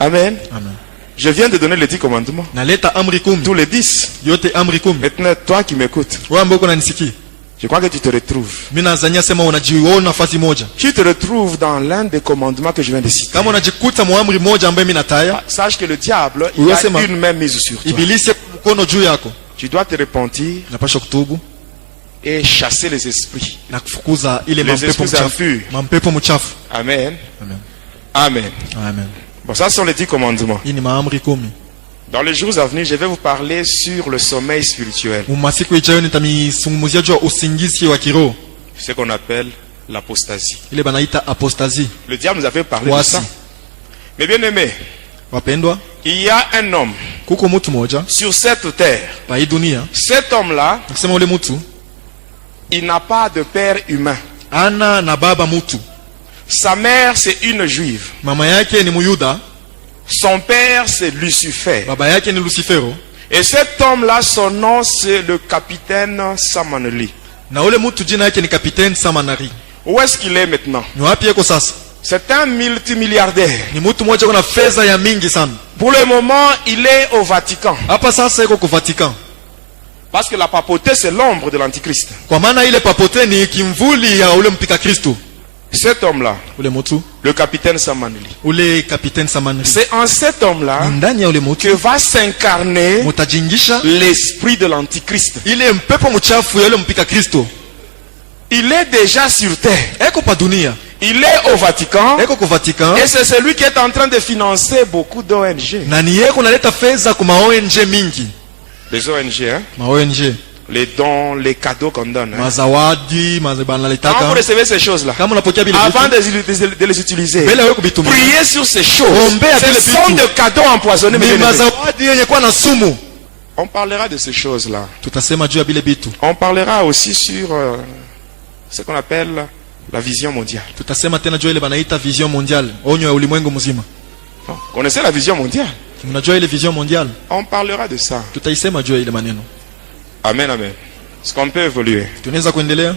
Amen. Amen. Je viens de donner les 10 commandements. Naleta amri 10. Tous les 10. Yote amri 10. Maintenant, toi qui m'écoutes, Wewe ambaye uko unanisikia, je crois que tu te retrouves. mimi nazania sema unajiona nafasi moja. Tu te retrouves dans l'un des commandements que je viens de citer. Kama unajikuta muamri moja ambaye mimi nataya, Sache que le diable, il Wewe a sema, une main mise sur toi. ibilisi mkono juu yako. Tu dois te repentir Unapaswa kutubu et chasser les esprits. na kufukuza ile Les mampepo esprits mchafu. impurs. Mampepo mchafu. Amen. Amen. Amen. Amen. Bon, ça ce sont les 10 commandements. Hii ni maamri 10. Dans les jours à venir, je vais vous parler sur le sommeil spirituel. Masiku ijayo nitamizungumzia juu ya usingizi wa kiroho. Ce qu'on appelle l'apostasie. Ile banaita apostasie. Le diable nous avait parlé de Wasi. ça. Mais bien aimé, Wapendwa, il y a un homme kuko mtu moja sur cette terre. pa hii dunia, Cet homme-là, nikisema ule mtu il n'a pas de père humain. ana na baba mtu. Sa mère, c'est une juive. Mama yake ni Muyuda, Son père, c'est Lucifer. baba yake ni Lucifero, Et cet homme-là, son nom, c'est le capitaine Samaneli. na ule mtu jina yake ni Kapiteni Samanari. Où est-ce qu'il est maintenant? Ni wapi yeko sasa? C'est un multimilliardaire. Ni mtu mmoja kuna fedha ya mingi sana. Pour le moment, il est au Vatican. Hapa sasa yuko kwa Vatican. Parce que la papauté, c'est l'ombre de l'Antichrist. Kwa maana ile papote ni kimvuli ya ule mpika Kristo. Cet homme-là, Ule mtu, le capitaine Samaneli, ule Kapiteni Samanari. c'est en cet homme-là Ndani ya ule que mtu va s'incarner mutajingisha l'esprit de l'Antichrist. ile mpepo mchafu ya ule mpika Kristo. Il est déjà sur terre. Eko pa dunia, Il est au Vatican. eko kwa Vatican, Et c'est celui qui est en train de financer beaucoup d'ONG. na ni yeko naleta fedha kwa ONG mingi. Les ONG, hein? ONG, Les dons, les cadeaux qu'on donne. Hein? mazawadi, Quand vous banalitaka. recevez ces choses-là, Kama unapokea bile avant vitu, de les utiliser, mbele wewe kubitumia. priez sur ces choses. Ombea vile Ce sont vitu. des cadeaux empoisonnés. Ni Mes bien-aimés. mazawadi yenye kuwa na sumu. On parlera de ces choses-là. Tutasema juu ya bile bitu. On parlera aussi sur ce qu'on appelle la vision mondiale. Tutasema tena juu ile banaita vision mondiale, onyo ya ulimwengu mzima. Vous connaissez la vision mondiale? Mnajua ile vision mondiale? On parlera de ça. Tutaisema juu ya ile maneno. Amen, amen. Est-ce qu'on peut évoluer? Tunaweza kuendelea?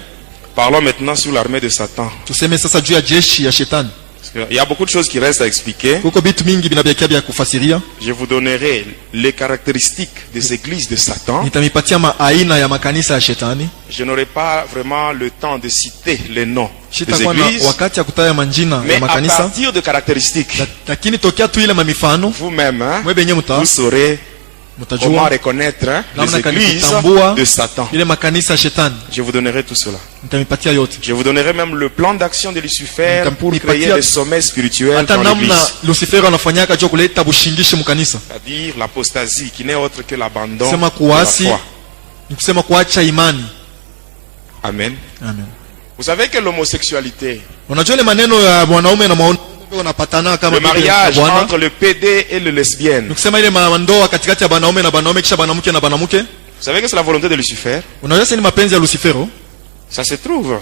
Parlons maintenant sur l'armée de Satan. Tuseme sasa juu ya jeshi ya shetani. Parce qu'il y a beaucoup de choses qui restent à expliquer. Kuko bitu mingi binabiakia bya kufasiria. Je vous donnerai les caractéristiques des églises de Satan. Nitamipatia aina ya makanisa ya shetani. Je n'aurai pas vraiment le temps de citer les noms des Sitakuwa na églises. wakati ya kutaya manjina Mais ya à makanisa. partir de caractéristiques, Lakini tokea tu ile mamifano, vous-même, hein, mwe benye vous saurez comment mutajua reconnaître hein, namna les kani églises kutambua de Satan. ile makanisa ya shetani. Je vous donnerai tout cela. Nitamipatia yote. Je vous donnerai même le plan d'action de Lucifer pour créer le sommeil spirituel Hata dans namna l'église. Lucifero anafanyaka juu kuleta bushingishi mkanisa. C'est-à-dire l'apostasie qui n'est autre que l'abandon Sema de la kuasi, foi. ni kusema kuacha imani. Amen. Amen. Vous savez que l'homosexualité, Unajua ile maneno ya mwanaume na mwanaume wanapatana kama le bibi na mariage bwana. entre le PD et le lesbienne, Ni kusema ile mandoa katikati ya banaume na banaume kisha banamke na banamke. vous savez que c'est la volonté de Lucifer. Unajua sasa ni mapenzi ya Lucifero. Ça se trouve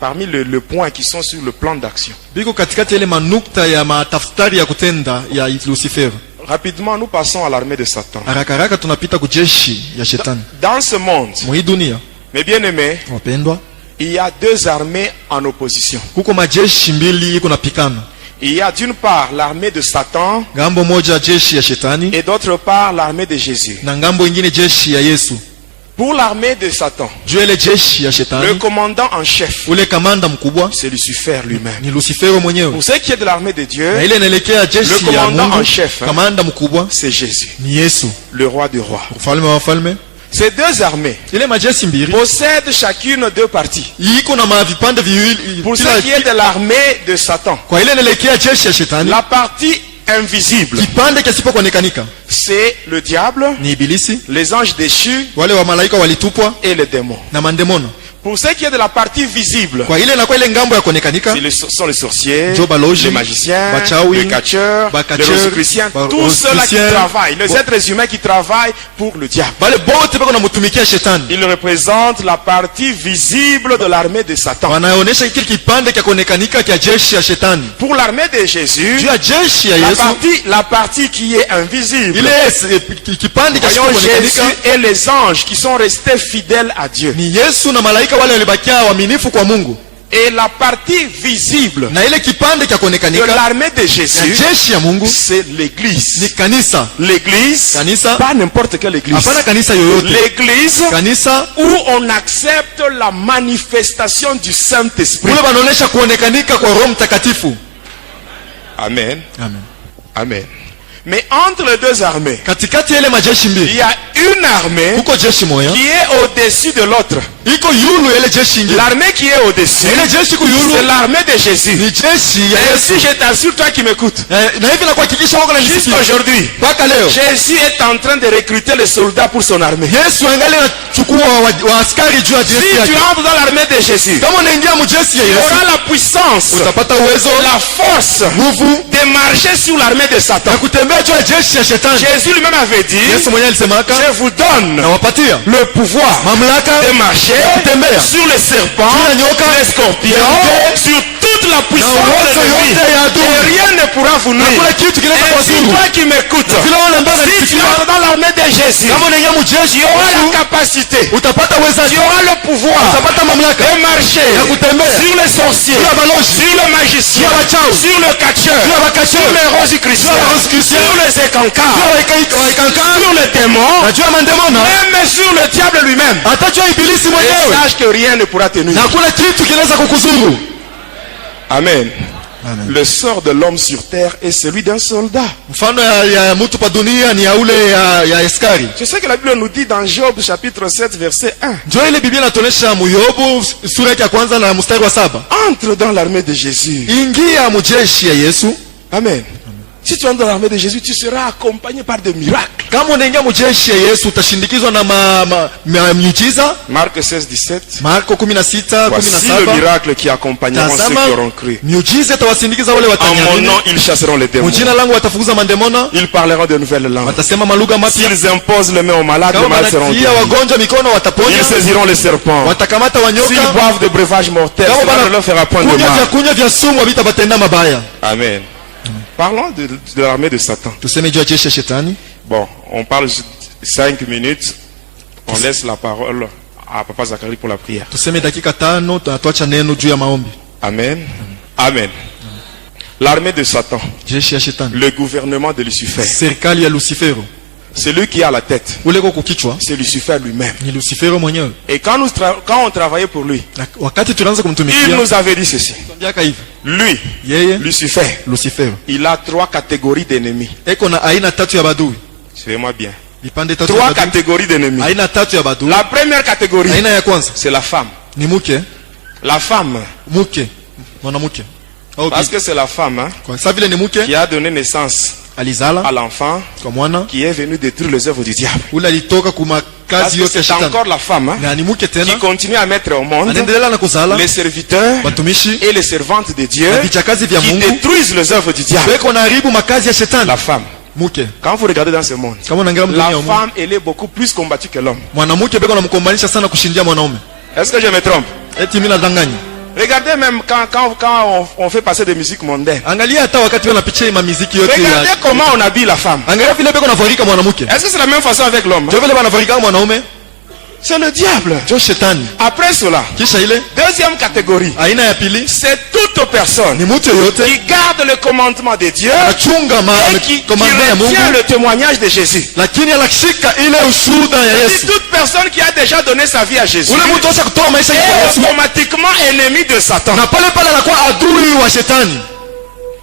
parmi le point qui sont sur le plan d'action. Biko katikati ile manukta ya matafutari ya kutenda ya Lucifer. Rapidement, nous passons à l'armée de Satan. Haraka haraka tunapita kujeshi ya shetani. Dans ce monde, Mwi dunia, mes bien-aimés, wapendwa, il y a deux armées en opposition. kuko majeshi mbili iko napikana. Il y a d'une part l'armée de Satan Ngambo moja jeshi ya shetani et d'autre part l'armée de Jésus. na ngambo ingine jeshi ya Yesu. Pour l'armée de Satan, Juu ile jeshi ya le shetani, commandant en chef, ule kamanda mkubwa c'est Lucifer lui-même. ni Lucifero mwenyewe. Pour ce qui est de l'armée de Na Dieu, ile inaelekea jeshi Le ya commandant Mungu, en chef, kamanda mkubwa c'est Jésus, ni Yesu, le roi des rois. mfalme wa wafalme. Ces deux armées Ile majeshi mbili possèdent chacune deux parties. iko na mavipande viwili. Pour ce Kila- qui est de l'armée de Satan, Kwa ile inaelekea jeshi ya shetani, la partie invisible, kipande kisipokuonekanika c'est le diable, ni ibilisi, les anges déchus wale wa malaika walitupwa et les démons. na mandemono. Pour ce qui est de la partie visible, Kwa ile inakuwa ile ngambo ya kuonekanika, sont les sorciers, Njo baloji, les magiciens, bachawi, les catcheurs, bakacheur, les rosicruciens, tous ceux-là qui rosicruciens, travaillent, les êtres humains qui travaillent pour le diable. bale bote bako namutumikia shetani, Ils représentent la partie visible de l'armée de Satan. wanaonesha kile kipande kya kuonekanika kya jeshi ya shetani. Pour l'armée de Jésus, Juu ya jeshi ya la Yesu, partie qui est invisible, ile kipande kya voyons Jésus kuonekanika et les anges qui sont restés fidèles à Dieu. ni Yesu na malaika wale walibakia waaminifu kwa Mungu, Et la partie visible na ile kipande kya de kuonekanika l'armée de ya Jésus, jeshi ya Mungu c'est l'église. ni kanisa. L'église, Kanisa, pas n'importe quelle église. hapana kanisa yoyote, L'église kanisa où on accepte la manifestation du Saint-Esprit. kule wanaonesha kuonekanika kwa Roho Mtakatifu. Amen. Amen. Amen. Mais entre les deux armées, Katikati ya ile majeshi il mbili y a une armée kuko jeshi moja qui est au-dessus de l'autre. iko yulu ya ile jeshi ingine. L'armée qui est au-dessus, Ile jeshi ku yulu c'est l'armée de Jésus. ni jeshi ya Et Yesu. si je t'assure, toi qui m'écoutes, Na hivi na kuhakikisha wako na nisikia jusqu'aujourd'hui, mpaka leo Jésus est en train de recruter les soldats pour son armée. Yesu angali anachukua wa askari juu ya Si jeshi tu yake. entres dans l'armée de Jésus, Kama unaingia mjeshi ya tu Yesu auras la puissance, utapata uwezo, la force nguvu de marcher sur l'armée de Satan. na kutembea juu ya jeshi ya shetani. Jésus lui-même avait dit, Yesu mwenyewe alisemaka, je vous donne nawapatia le pouvoir mamlaka de marcher kutembea sur les serpents, juu ya nyoka, les scorpions, sur toute la puissance na de uwezo l'ennemi. yote ya adui. Et rien ne pourra vous Hakuna nuire. kitu kinaweza Et si kuwadhuru. toi qui m'écoutes, Vile wale ambao si tu wananisikia, entres dans l'armée de Jésus, kama unaingia mjeshi tu ya auras la Yesu capacité, utapata tu uwezo, auras le pouvoir utapata mamlaka de marcher ya kutembea sur les sorciers, juu ya balozi, sur le magicien, Sur la chaos. sur le catcheur, juu ya bakacheur, sur les juu rosicruciens, ya rosicruciens, sur les écancars, juu ya waikankana, sur les démons, na juu ya mandemona, même sur le diable lui-même. hata juu ya ibilisi Et mwenyewe, sache que rien ne pourra te nuire. na hakuna kitu kinaweza kukuzuru. Amen. Amen. Le sort de l'homme sur terre est celui d'un soldat. Mfano ya mtu pa dunia ni ya ule ya askari. C'est ce que la Bible nous dit dans Job chapitre 7 verset 1. Ndio ile Biblia inatuonesha Muyobu sura ya kwanza na mstari wa 7. Entre dans l'armée de Jésus. Ingia mjeshi ya Yesu. Amen. Si tu entres dans l'armée de Jésus, tu seras accompagné par des miracles. Kama unaingia mjeshi ya Yesu utashindikizwa na miujiza. Marc 16, 17. Marko 16, Voici le 17. miracle qui accompagneront ceux Tazama qui auront cru. miujiza itawasindikiza wale En mon wataniamini. nom, ils chasseront les démons. Mjina langu watafukuza mandemona, Ils parleront de nouvelles langues. watasema malugha mapya. S'ils imposent les mains aux malades, les Kama malades seront wanatia guéris. wagonjwa mikono wataponya. Ils saisiront les serpents. Watakamata S'ils wanyoka. boivent des breuvages mortels, Kama cela ne leur fera point de kunywa mal. vyakunywa vya sumu havitabatenda mabaya. Amen. Parlons de l'armée de Satan. Tuseme juu ya jeshi ya shetani. Bon, on parle 5 minutes. On laisse la parole à Papa Zacharie pour la prière. Tuseme dakika 5 tuacha neno juu ya maombi. Amen. Amen. L'armée de Satan, Jeshi ya shetani. le gouvernement de Lucifer, Serikali ya Lucifero. celui qui a la tête, Ule kwa kichwa c'est Lucifer lui-même. ni Lucifero mwenyewe. Et quand on travaillait pour lui, Na wakati tunaanza il kumtumikia, nous avait dit ceci. tuambiaka hivi. Lui, Yeye Lucifer, Lucifero il a 3 catégories d'ennemis. eko na aina 3 ya badui. Suivez-moi bien. Vipande 3 ya 3 badui. catégories d'ennemis. Aina 3 ya badui. La première catégorie, Aina ya kwanza c'est la femme. ni mke, La femme, mwanamke. Au parce bibi. que c'est la femme hein, Kwa sababu vile ni mke qui a donné naissance à alizala l'enfant kwa mwana qui est venu détruire les œuvres du diable. ule alitoka kuma Parce kazi que yote ya c'est shetani. encore la femme hein, Na ni mke qui tena continue à mettre au monde anaendelea na kuzala les serviteurs watumishi et les servantes de Dieu na vichakazi vya qui Mungu détruisent les œuvres du diable. beko na haribu makazi ya shetani. La femme. Mke Quand vous regardez dans ce monde, kama unaangalia la mdunia wa Mungu, femme, elle est beaucoup plus combattue que l'homme. mwanamke beko namkombanisha sana kushindia mwanaume. Est-ce que je me trompe? eti mimi nadanganya. Regardez même quand on fait passer des musiques mondaines. Angalia hata wakati wanapicha mamiziki yote. Regardez comment on habille la femme. Angalia vile beko nafarika mwanamke. Est-ce que c'est la même façon avec l'homme? Je vile banafarika mwanaume. C'est le diable. Jo shetani. Après cela, Kisha ile deuxième catégorie, aina ya pili c'est toute personne ni mtu yote qui garde le commandement de Dieu anachunga et qui ya Mungu, retient le témoignage de Jésus. lakini anashika ile ushuhuda ya C'est Yesu. toute personne qui a déjà donné sa vie à Jésus Ule mtu acha kutoa maisha yake kwa est Yesu automatiquement ennemi de Satan. na pale pale anakuwa adui wa shetani.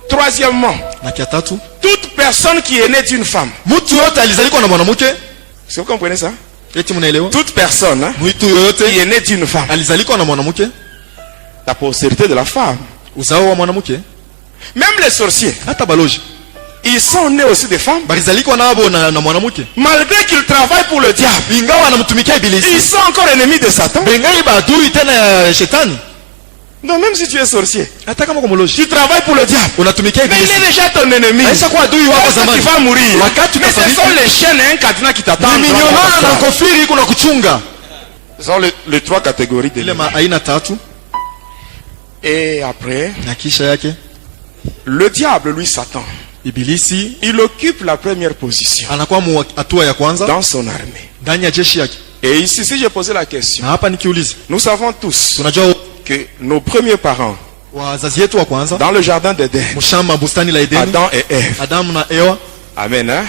Troisièmement, Na kia tatu, toute personne qui est née d'une femme. mtu yote alizalikwa na mwanamke. Est-ce que vous comprenez ça? Eti mnaelewa? Toute personne Mtu qui yote est née d'une femme. alizalikwa na mwanamke, La postérité de la femme. uzao wa mwanamke. Même les sorciers, Hata baloji ils sont nés aussi des femmes. balizalikwa nabo na mwanamke, Malgré qu'ils travaillent pour le diable, ingawa anamtumikia ils ibilisi, sont encore ennemis de Satan. bengai badui tena ya shetani. Donc même si tu es sorcier, Hata kama kwa mloji tu travailles pour le diable. unatumikia Mais il ibilisi, est déjà ton ennemi. aisha kuwa adui wako Parce que zamani. tu vas mourir. Wakati Mais ce utafariki, sont les chaînes et un cadenas qui t'attendent. ni minyonana na kofiri kuna kuchunga. Ce sont les trois catégories de Ile aina tatu. Et après, Na kisha yake le diable, lui, Satan, ibilisi il occupe la première position anakuwa hatua ya kwanza dans son armée. ndani ya jeshi yake. Et ici, si je posais la question, Na hapa nikiuliza, nous savons tous tunajua que nos premiers parents, wazazi wetu wa kwanza dans le jardin d'Éden, mshamba bustani la Edeni, Adam et Ève, Adamu na Ewa, amen, hein?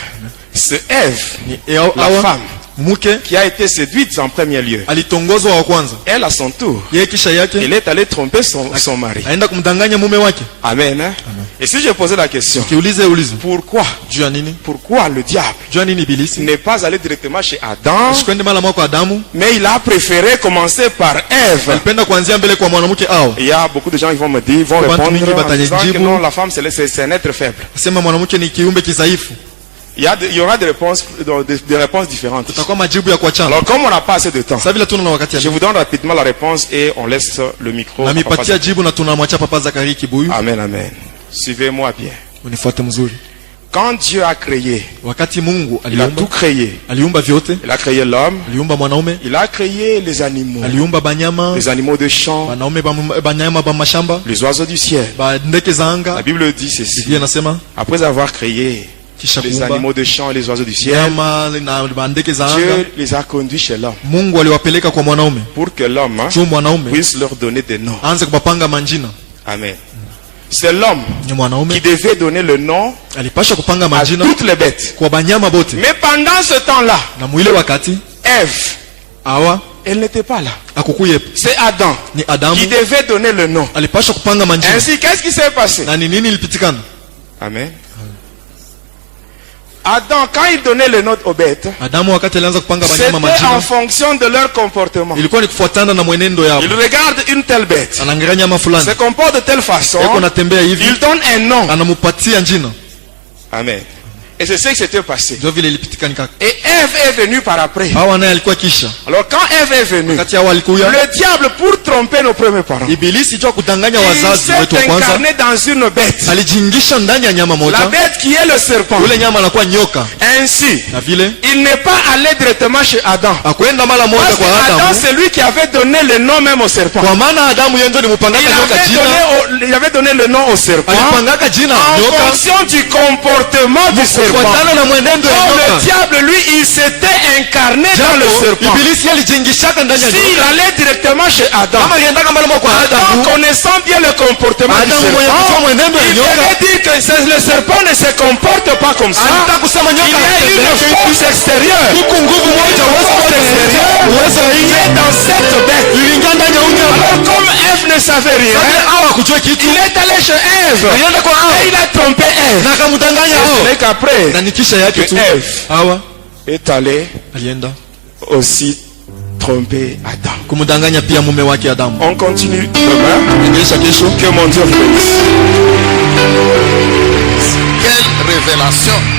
C'est Ève, ni Ewa, la Hawa, femme, mke qui a été séduite en premier lieu. alitongozwa wa kwanza, Elle, à son tour, yeye kisha yake elle est allée tromper son mari. aenda kumdanganya mume wake. Amen, hein? Et si je posais la question, Kiulize ulizo, pourquoi juu ya nini? Pourquoi le diable Juu ya nini ibilisi n'est pas allé directement chez Adam, sikwende mara moja kwa Adamu, mais il a préféré commencer par Ève? alipenda kuanzia mbele kwa mwanamke ao? Il y a beaucoup de gens qui vont me dire, vont Watu répondre wengi en disant que watajibu. non, la femme c'est un être faible. Sema mwanamke ni kiumbe kidhaifu. Il y aura des réponses différentes. Tutakuwa majibu ya kuachana. Alors comme on n'a pas assez de temps, Sasa vile tuna na wakati ya je vous donne rapidement la réponse et on laisse le micro. na à Papa mipatia jibu na tunamwacha Papa Zakari Kibuyu. Amen, amen. Suivez-moi bien. Unifuate mzuri. Quand Dieu a créé, Wakati Mungu il a tout créé. aliumba vyote, Il a créé l'homme, aliumba mwanaume, il a créé les animaux, aliumba banyama, les animaux de champ, wanaume banyama ba mashamba, les oiseaux du ciel. ba ndege za La anga. Bible dit ceci. Biblia inasema Après avoir créé kisha les kuumba animaux de champ et les oiseaux du ciel, nyama na ba ndege za anga, Dieu les a conduits chez l'homme Mungu aliwapeleka kwa mwanaume pour que l'homme juu mwanaume puisse leur donner des noms. aanze kupapanga manjina. Amen. C'est l'homme Ni mwanaume qui devait donner le nom alipasha kupanga à manjina toutes les bêtes. kwa banyama bote, Mais pendant ce temps-là, na mwile wakati Ève, awa elle n'était pas là. akukuye C'est Adam ni Adamu qui devait donner le nom. alipasha kupanga manjina. Ainsi, qu'est-ce qui s'est passé? Na ni nini ilipitikana? Amen. Adam, quand il donnait le nom aux bêtes, Adamu wakati alianza kupanga c'était banyama en manjina, fonction de leur comportement. ilikuwa ni kufuatana na mwenendo yao. Il regarde une telle bête, Anaangalia nyama fulani se comporte de telle façon, yako natembea hivi, il donne un nom. anamupatia jina. Amen. Et c'est ce qui s'était passé. Ndio vile ilipitikana kaka. Et Ève est venue par après. Hawa naye alikuwa kisha. Alors quand Ève est venue, Wakati hao alikuya, le diable, pour tromper nos premiers parents, ibilisi jua kudanganya il wazazi wetu wa s'est kwanza, incarné dans une bête. alijiingisha ndani ya nyama La moja. bête qui est le serpent. Ule nyama anakuwa nyoka. Ainsi, Na vile il n'est pas allé directement chez Adam. akwenda mara moja Parce que kwa Adam, Adamu, c'est lui qui avait donné le nom même au serpent. kwa maana Adamu yeye ndio alimupangaka nyoka jina, Il avait donné le nom au serpent alipangaka jina en nyoka fonction du comportement du serpent. kufuatana na mwenendo ya Or, le nyoka. diable, lui, il s'était incarné dans le Japo serpent. ibilisi alijiingishaka ndani ya S'il nyoka. allait directement chez Adam, Kama aliendaka mara moja kwa en Adamu, connaissant bien le comportement du Adamu mwenye kujua serpent, mwenendo ya il nyoka, devait dire que le serpent ne se comporte pas comme ça. alitaka kusema Il y nyoka a une anatembea force extérieure. huku nguvu moja uwezo wa exterieur, uwezo wa Il nje est dans cette bête. iliingia ndani ya unyama. Alors comme Ève ne savait rien, Hawa kujua kitu, il est allé chez Ève. alienda kwa Hawa Et il a trompé Ève. na akamdanganya Ce Hawa. n'est qu'après Na nikisha yake tu que Ève Hawa est allé alienda aussi tromper Adam. kumdanganya pia mume wake Adamu. On continue demain. Endelea kesho. Que mon Dieu vous bénisse. Quelle révélation!